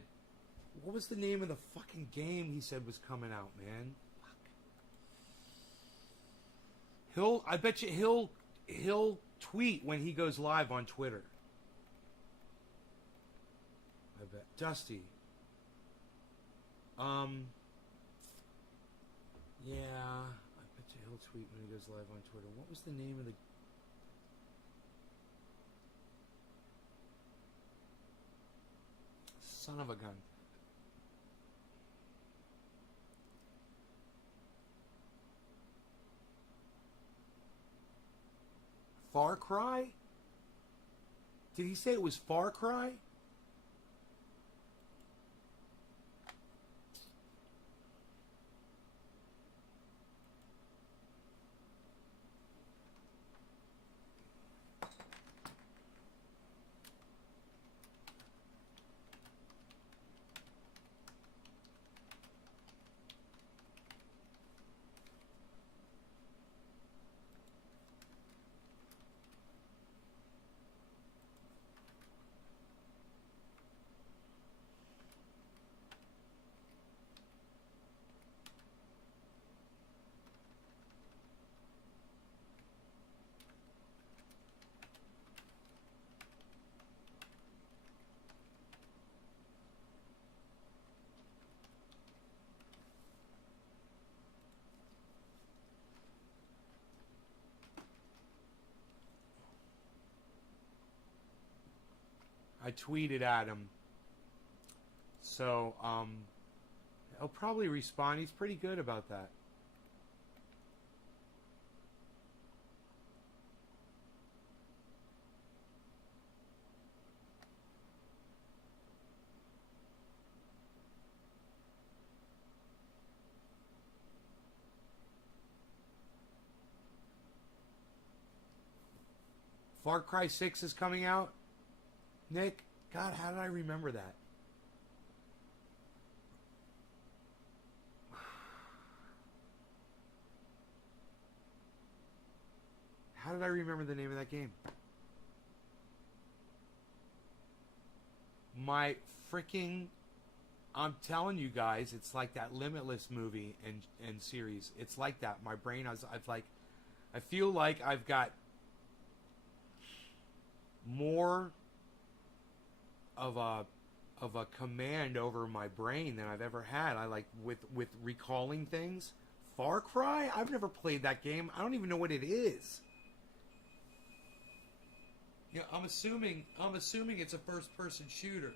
what was the name of the fucking game he said was coming out, man? Fuck. I bet you he'll tweet when he goes live on Twitter. I bet. Dusty. Yeah, I bet you he'll tweet when he goes live on Twitter. What was the name of the... Son of a gun. Far Cry? Did he say it was Far Cry? I tweeted at him. So, he'll probably respond. He's pretty good about that. Far Cry 6 is coming out. Nick, God, how did I remember that? How did I remember the name of that game? My freaking... I'm telling you guys, it's like that Limitless movie and series. It's like that. My brain, I feel like I've got more of a command over my brain than I've ever had. I like with recalling things. Far Cry? I've never played that game. I don't even know what it is. Yeah, I'm assuming it's a first-person shooter.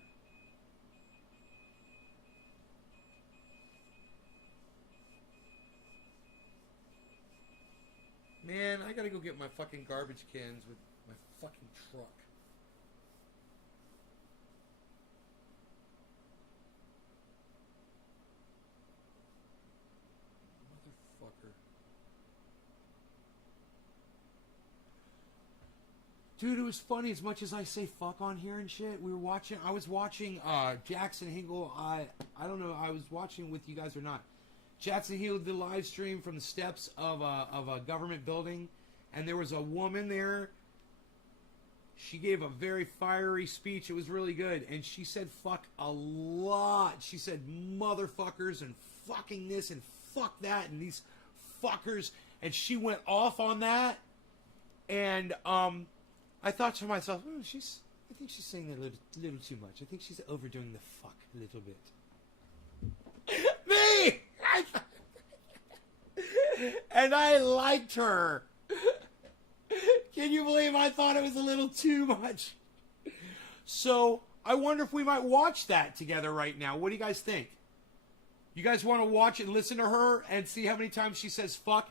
Man, I gotta go get my fucking garbage cans with my fucking truck. Motherfucker. Dude, it was funny as much as I say fuck on here and shit. I was watching Jackson Hinkle. I don't know, I was watching with you guys or not. Jackson Hill did the live stream from the steps of a government building, and there was a woman there. She gave a very fiery speech. It was really good, and she said fuck a lot. She said motherfuckers and fucking this and fuck that and these fuckers, and she went off on that. And I thought to myself, I think she's saying a little too much. I think she's overdoing the fuck a little bit. Me! And I liked her. Can you believe I thought it was a little too much? So I wonder if we might watch that together right now. What do you guys think? You guys want to watch it and listen to her and see how many times she says fuck?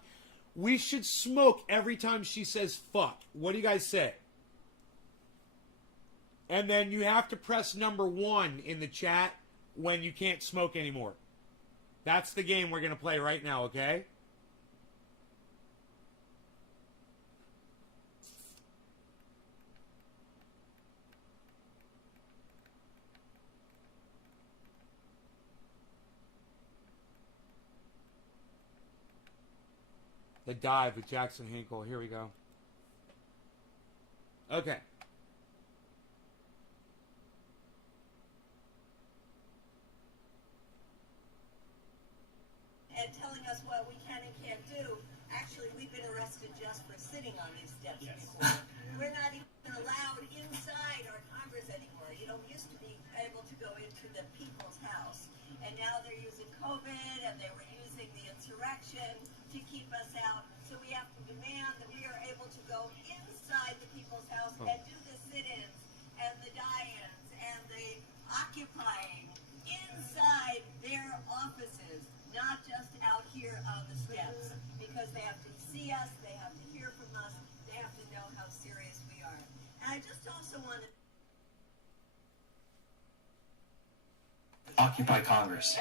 We should smoke every time she says fuck. What do you guys say? And then you have to press number 1 in the chat when you can't smoke anymore. That's the game we're going to play right now, okay? The Dive with Jackson Hinkle. Here we go. Okay. And telling us what we can and can't do. Actually, we've been arrested just for sitting on these steps before. We're not even allowed inside our Congress anymore. You know, we used to be able to go into the people's house. And now they're using COVID, and they were using the insurrection to keep us out. So we have to demand that we are able to go inside the people's house and do the sit-ins and the die-ins and the occupying inside their offices, not just out here on the steps, because they have to see us, they have to hear from us, they have to know how serious we are. And I just also want to Occupy Congress.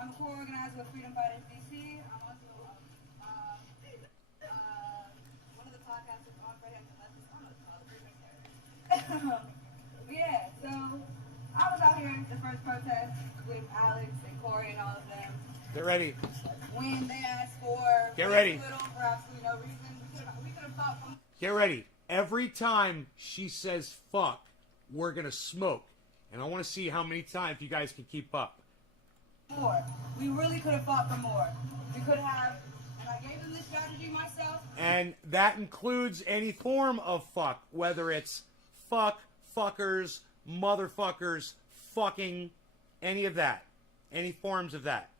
I'm a co-organizer with Freedom Fighters DC. I'm also one of the podcasters on Fred Hampton Leftist. I'm not called yeah, so I was out here at the first protest with Alex and Corey and all of them. Get ready. When they asked for Get ready. little for absolutely no reason, we could have thought from Get ready. Every time she says fuck, we're going to smoke. And I want to see how many times you guys can keep up. more. We really could have fought for more. We could have, and I gave them this strategy myself. And that includes any form of fuck, whether it's fuck, fuckers, motherfuckers, fucking, any of that. Any forms of that.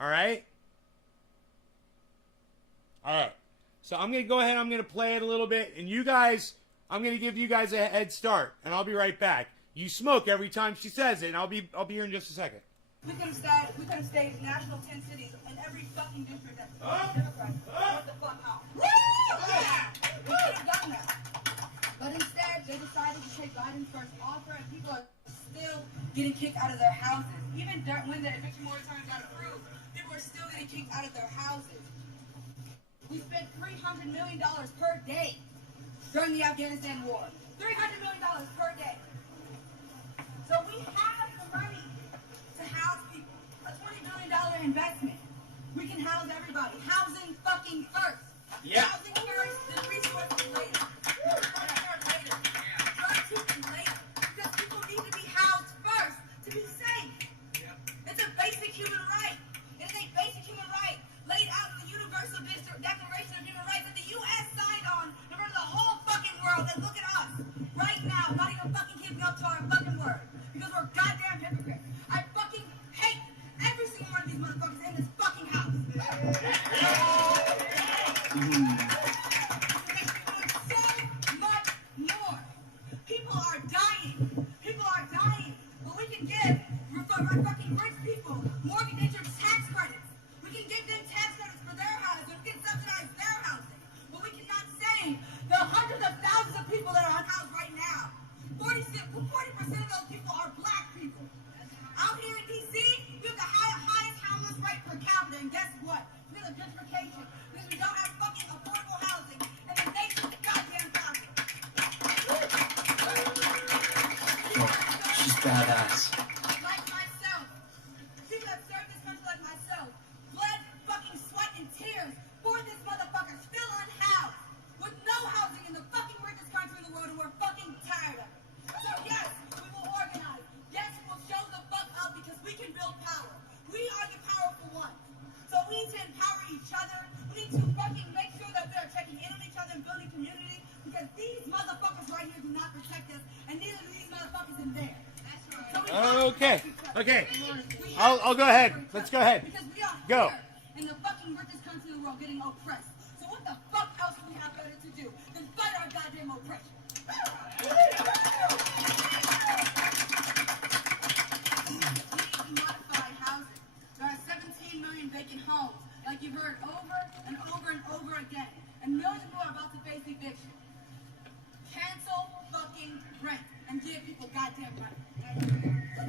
Alright? Alright. So I'm going to go ahead, I'm going to play it a little bit, and you guys, I'm going to give you guys a head start, and I'll be right back. You smoke every time she says it, and I'll be here in just a second. We could have stayed national 10 cities in every fucking district that's Democrat. What the fuck out? Yeah. We could have done that. But instead, they decided to take Biden's first offer, and people are still getting kicked out of their houses. Even when the eviction moratorium got approved, people are still getting kicked out of their houses. We spent $300 million per day during the Afghanistan war. $300 million per day. So we have the money to house people. A $20 billion investment. We can house everybody. Housing fucking first. Yeah. Housing first, then resources later. Later. Later. Because people need to be housed first to be safe. It's a basic human right. It is a basic human right laid out in the Universal Declaration of Human Rights that the U.S. signed on in front of the whole fucking world. And look at us right now, not even fucking keeping up to our fucking word. Because we're goddamn hypocrites. I fucking hate every single one of these motherfuckers in this fucking house. So much more. People are dying. People are dying. But we can give our fucking rich people mortgage tax credits. We can give them tax credits for their houses. We can subsidize their housing. But we cannot save the hundreds of thousands of people that are unhoused right now. 40% of those people are black people. Out here in D.C., we have the highest homeless rate per capita. And guess what? Because of gentrification. Because we don't have fucking affordable housing. And the nation's goddamn capital. She's badass. Like myself. People that serve this country like myself. Blood, fucking sweat, and tears for this motherfucker still unhoused. With no housing in the fucking richest country in the world, and we're fucking tired of it. So yes, we will organize. Yes, we'll show the fuck up because we can build power. We are the powerful ones. So we need to empower each other. We need to fucking make sure that we are checking in on each other and building community because these motherfuckers right here do not protect us, and neither do these motherfuckers in there. So we have to Okay. protect each other. Okay. We have I'll to go ahead. protect each Let's other go ahead. Because we are Go. here in the fucking richest country in the world getting oppressed. So what the fuck else do we have better to do than fight our goddamn oppression? We need to modify housing. There are 17 million vacant homes, like you've heard over and over and over again. And millions more are about to face eviction. Cancel fucking rent and give people goddamn money.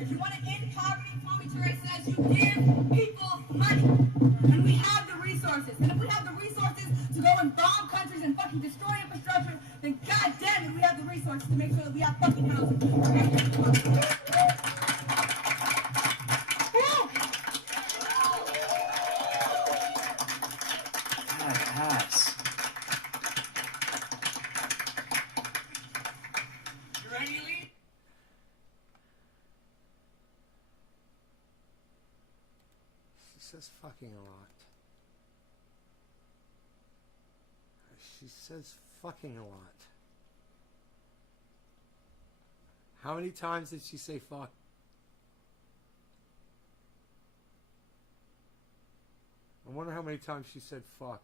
If you want to end poverty, Tommy Ture says you give people money. And we have the resources. And if we have the resources to go and bomb countries and fucking destroy infrastructure, then goddamn it, we have the resources to make sure that we have fucking housing. Badass. You ready, Lee? She says fucking a lot. She says fucking a lot. How many times did she say fuck? I wonder how many times she said fuck.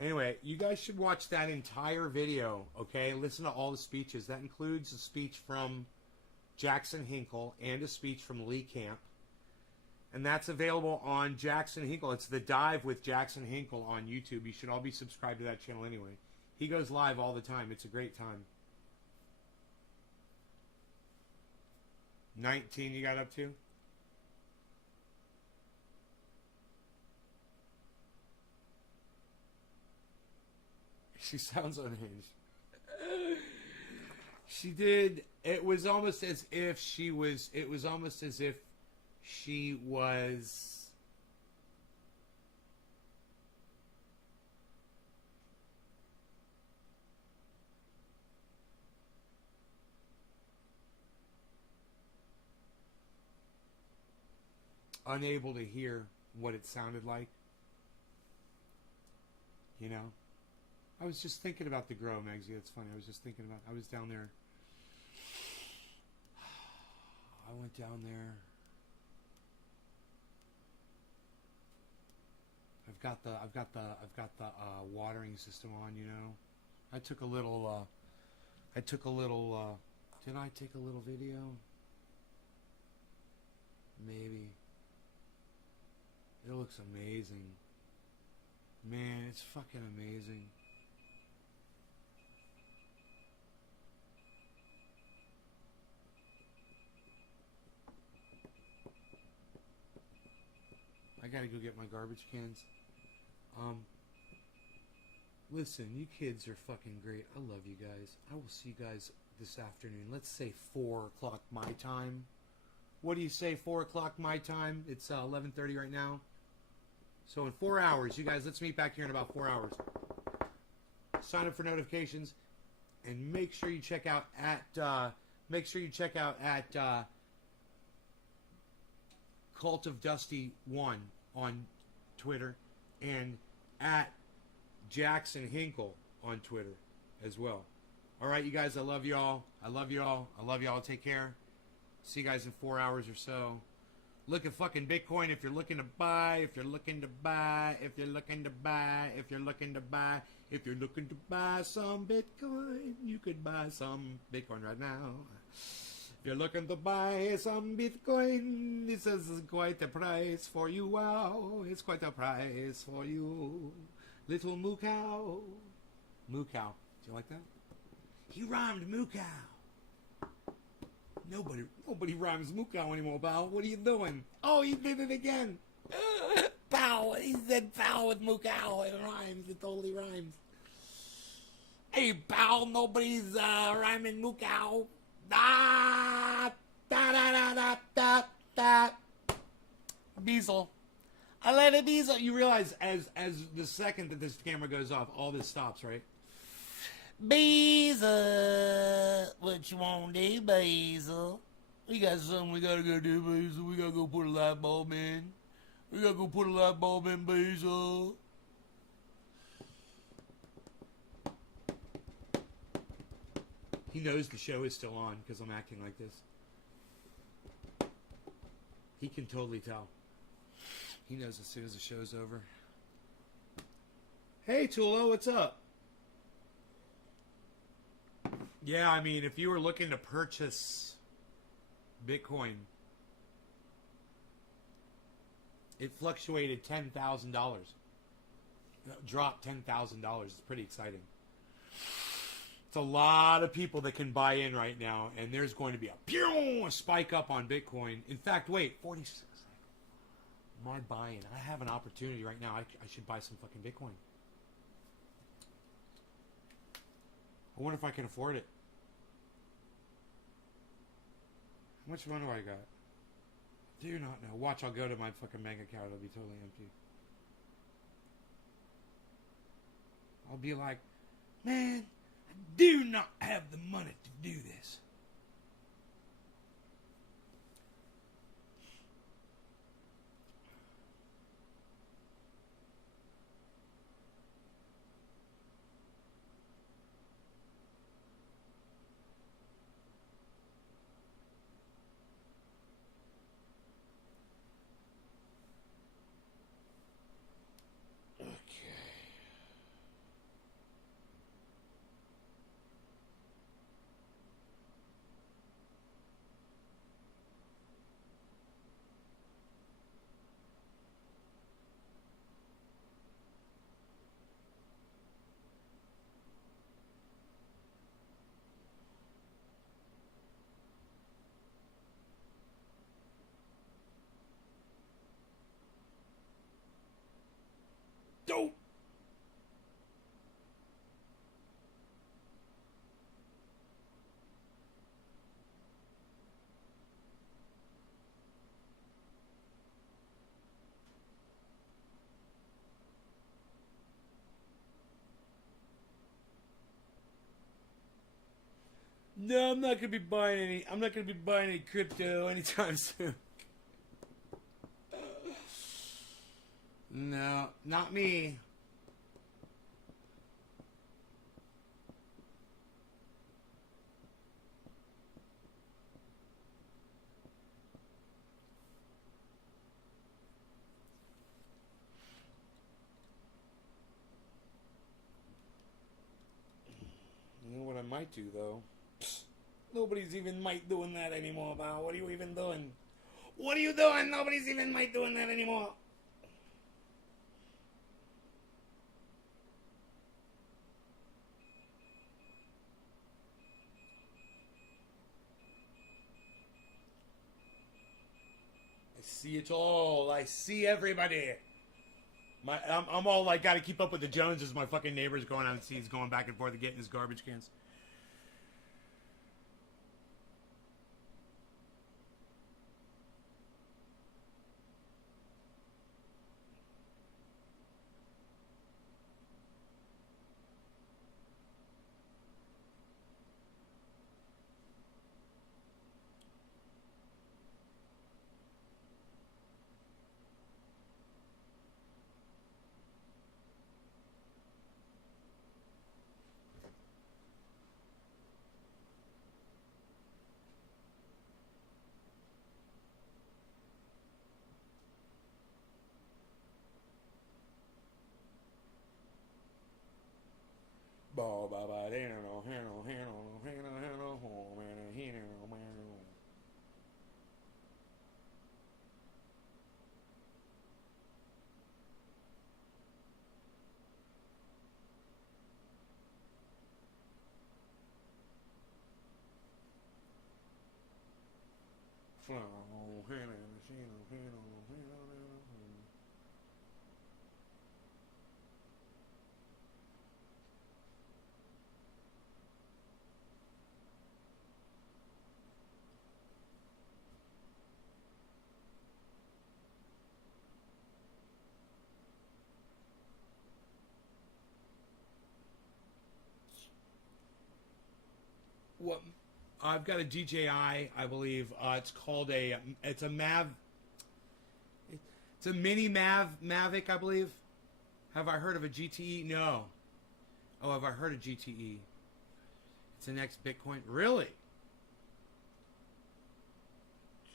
Anyway, you guys should watch that entire video, okay? Listen to all the speeches. That includes a speech from Jackson Hinkle and a speech from Lee Camp. And that's available on Jackson Hinkle. It's The Dive with Jackson Hinkle on YouTube. You should all be subscribed to that channel anyway. He goes live all the time. It's a great time. 19 you got up to? She sounds unhinged. She did. It was almost as if she was. It was almost as if she was. Unable to hear what it sounded like. You know? I was just thinking about the grow, Megsy. It's funny. I was just thinking about. I was down there. I went down there. I've got the watering system on. You know, I took a little. Did I take a little video? Maybe. It looks amazing. Man, it's fucking amazing. gotta go get my garbage cans. Listen, you kids are fucking great. I love you guys. I will see you guys this afternoon. Let's say 4 o'clock my time. What do you say, 4 o'clock my time? It's 11:30 right now. So in 4 hours, you guys, let's meet back here in about 4 hours. Sign up for notifications, and make sure you check out at Cult of Dusty 1 on Twitter, and at Jackson Hinkle on Twitter as well. All right, you guys, I love y'all. I love y'all. I love y'all. Take care. See you guys in 4 hours or so. Look at fucking Bitcoin if you're looking to buy, if you're looking to buy, if you're looking to buy, if you're looking to buy, if you're looking to buy some Bitcoin, you could buy some Bitcoin right now. If you're looking to buy some Bitcoin, this is quite a price for you. Wow, it's quite a price for you. Little moo cow. Moo cow. Do you like that? He rhymed moo cow. Nobody rhymes moo cow anymore, pal. What are you doing? Oh, he did it again. Pal, he said pal with moo cow. It rhymes. It totally rhymes. Hey, pal, nobody's rhyming moo cow. Da da da da da da da. Beazle. I let it Beazle. You realize as the second that this camera goes off, all this stops, right? Beazle, what you want to do, Beazle? We got something we gotta go do, Beazle. We gotta go put a light bulb in. We gotta go put a light bulb in, Beazle. He knows the show is still on because I'm acting like this. He can totally tell. He knows as soon as the show's over. Hey, Tulo, what's up? Yeah, I mean, if you were looking to purchase Bitcoin, it fluctuated $10,000. Dropped $10,000. It's pretty exciting. It's a lot of people that can buy in right now, and there's going to be a spike up on Bitcoin. In fact, wait, 46. Am I buying? I have an opportunity right now. I should buy some fucking Bitcoin. I wonder if I can afford it. How much money do I got? Do not know. Watch, I'll go to my fucking bank account. It'll be totally empty. I'll be like, man, I do not have the money to do this. Dope. No, I'm not gonna be buying any. I'm not gonna be buying any crypto anytime soon. No, not me. You know what I might do, though? Nobody's even might doing that anymore, pal. What are you even doing? What are you doing? Nobody's even might doing that anymore. see it all. I see everybody. I'm all like, gotta keep up with the Joneses. My fucking neighbor's going out and sees going back and forth and getting his garbage cans. What? I've got a DJI, I believe. It's called it's a mini Mavic, I believe. Have I heard of a GTE? No. Oh, have I heard of GTE? It's the next Bitcoin. Really?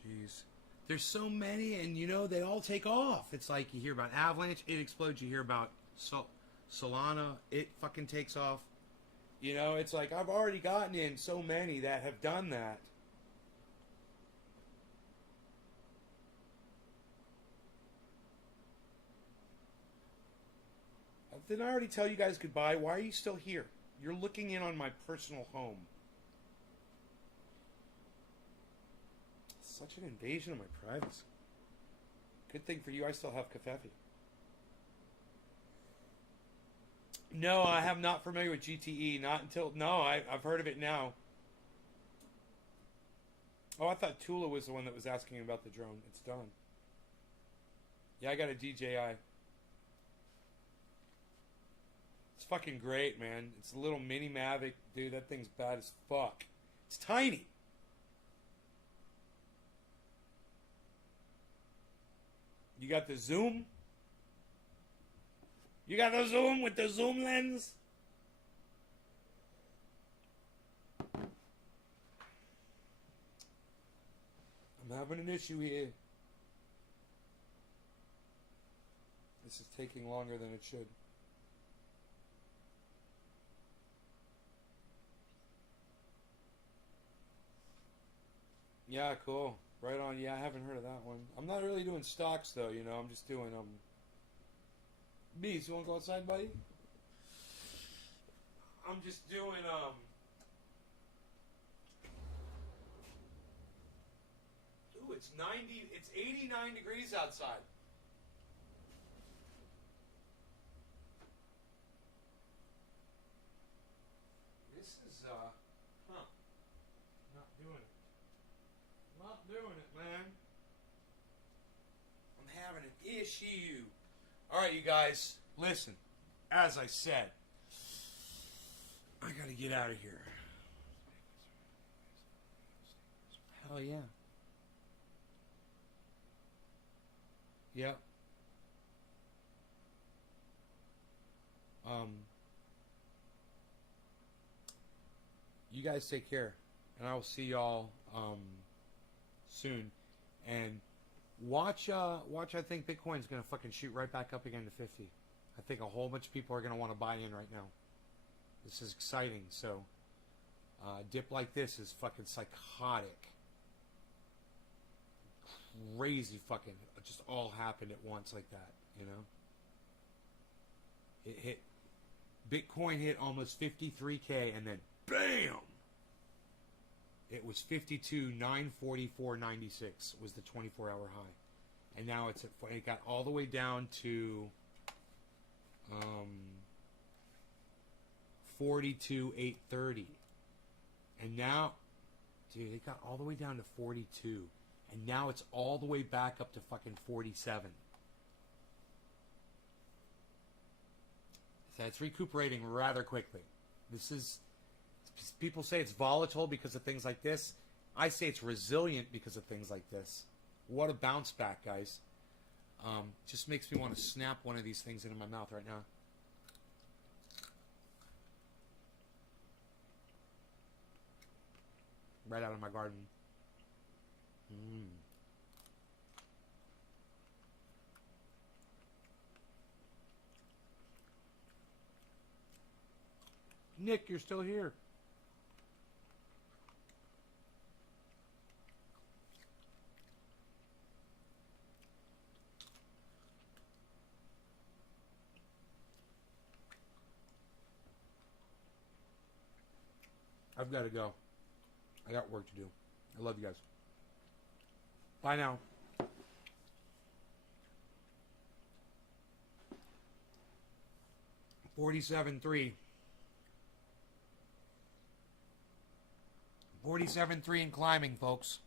Jeez. There's so many, and they all take off. It's like you hear about Avalanche, it explodes. You hear about Solana, it fucking takes off. It's like I've already gotten in so many that have done that. Didn't I already tell you guys goodbye? Why are you still here? You're looking in on my personal home. Such an invasion of my privacy. Good thing for you, I still have Kafefi. No, I am not familiar with GTE. Not until... No, I've heard of it now. Oh, I thought Tula was the one that was asking about the drone. It's done. Yeah, I got a DJI. It's fucking great, man. It's a little mini Mavic. Dude, that thing's bad as fuck. It's tiny. You got the zoom? You got the zoom with the zoom lens? I'm having an issue here. This is taking longer than it should. Yeah, cool. Right on. Yeah, I haven't heard of that one. I'm not really doing stocks though, I'm just doing Bees, you wanna go outside, buddy? I'm just doing Ooh, it's 89 degrees outside. This is not doing it. Not doing it, man. I'm having an issue. Alright, you guys, listen. As I said, I gotta get out of here. Hell yeah. Yep. You guys take care. And I will see y'all soon. And watch I think Bitcoin's gonna fucking shoot right back up again to 50. I think a whole bunch of people are gonna want to buy in right now. This is exciting. So dip like this is fucking psychotic. Crazy fucking just all happened at once like that, It hit Bitcoin hit almost 53K and then bam! It was 52,944.96 was the 24-hour high. and now it got all the way down to 42,830, and now, dude, it got all the way down to 42, and now it's all the way back up to fucking 47. So it's recuperating rather quickly. This is, people say it's volatile because of things like this. I say it's resilient because of things like this. What a bounce back, guys. Just makes me want to snap one of these things into my mouth right now. Right out of my garden. Nick, you're still here. I've got to go. I got work to do. I love you guys. Bye now. 47.3. 47.3 and climbing, folks.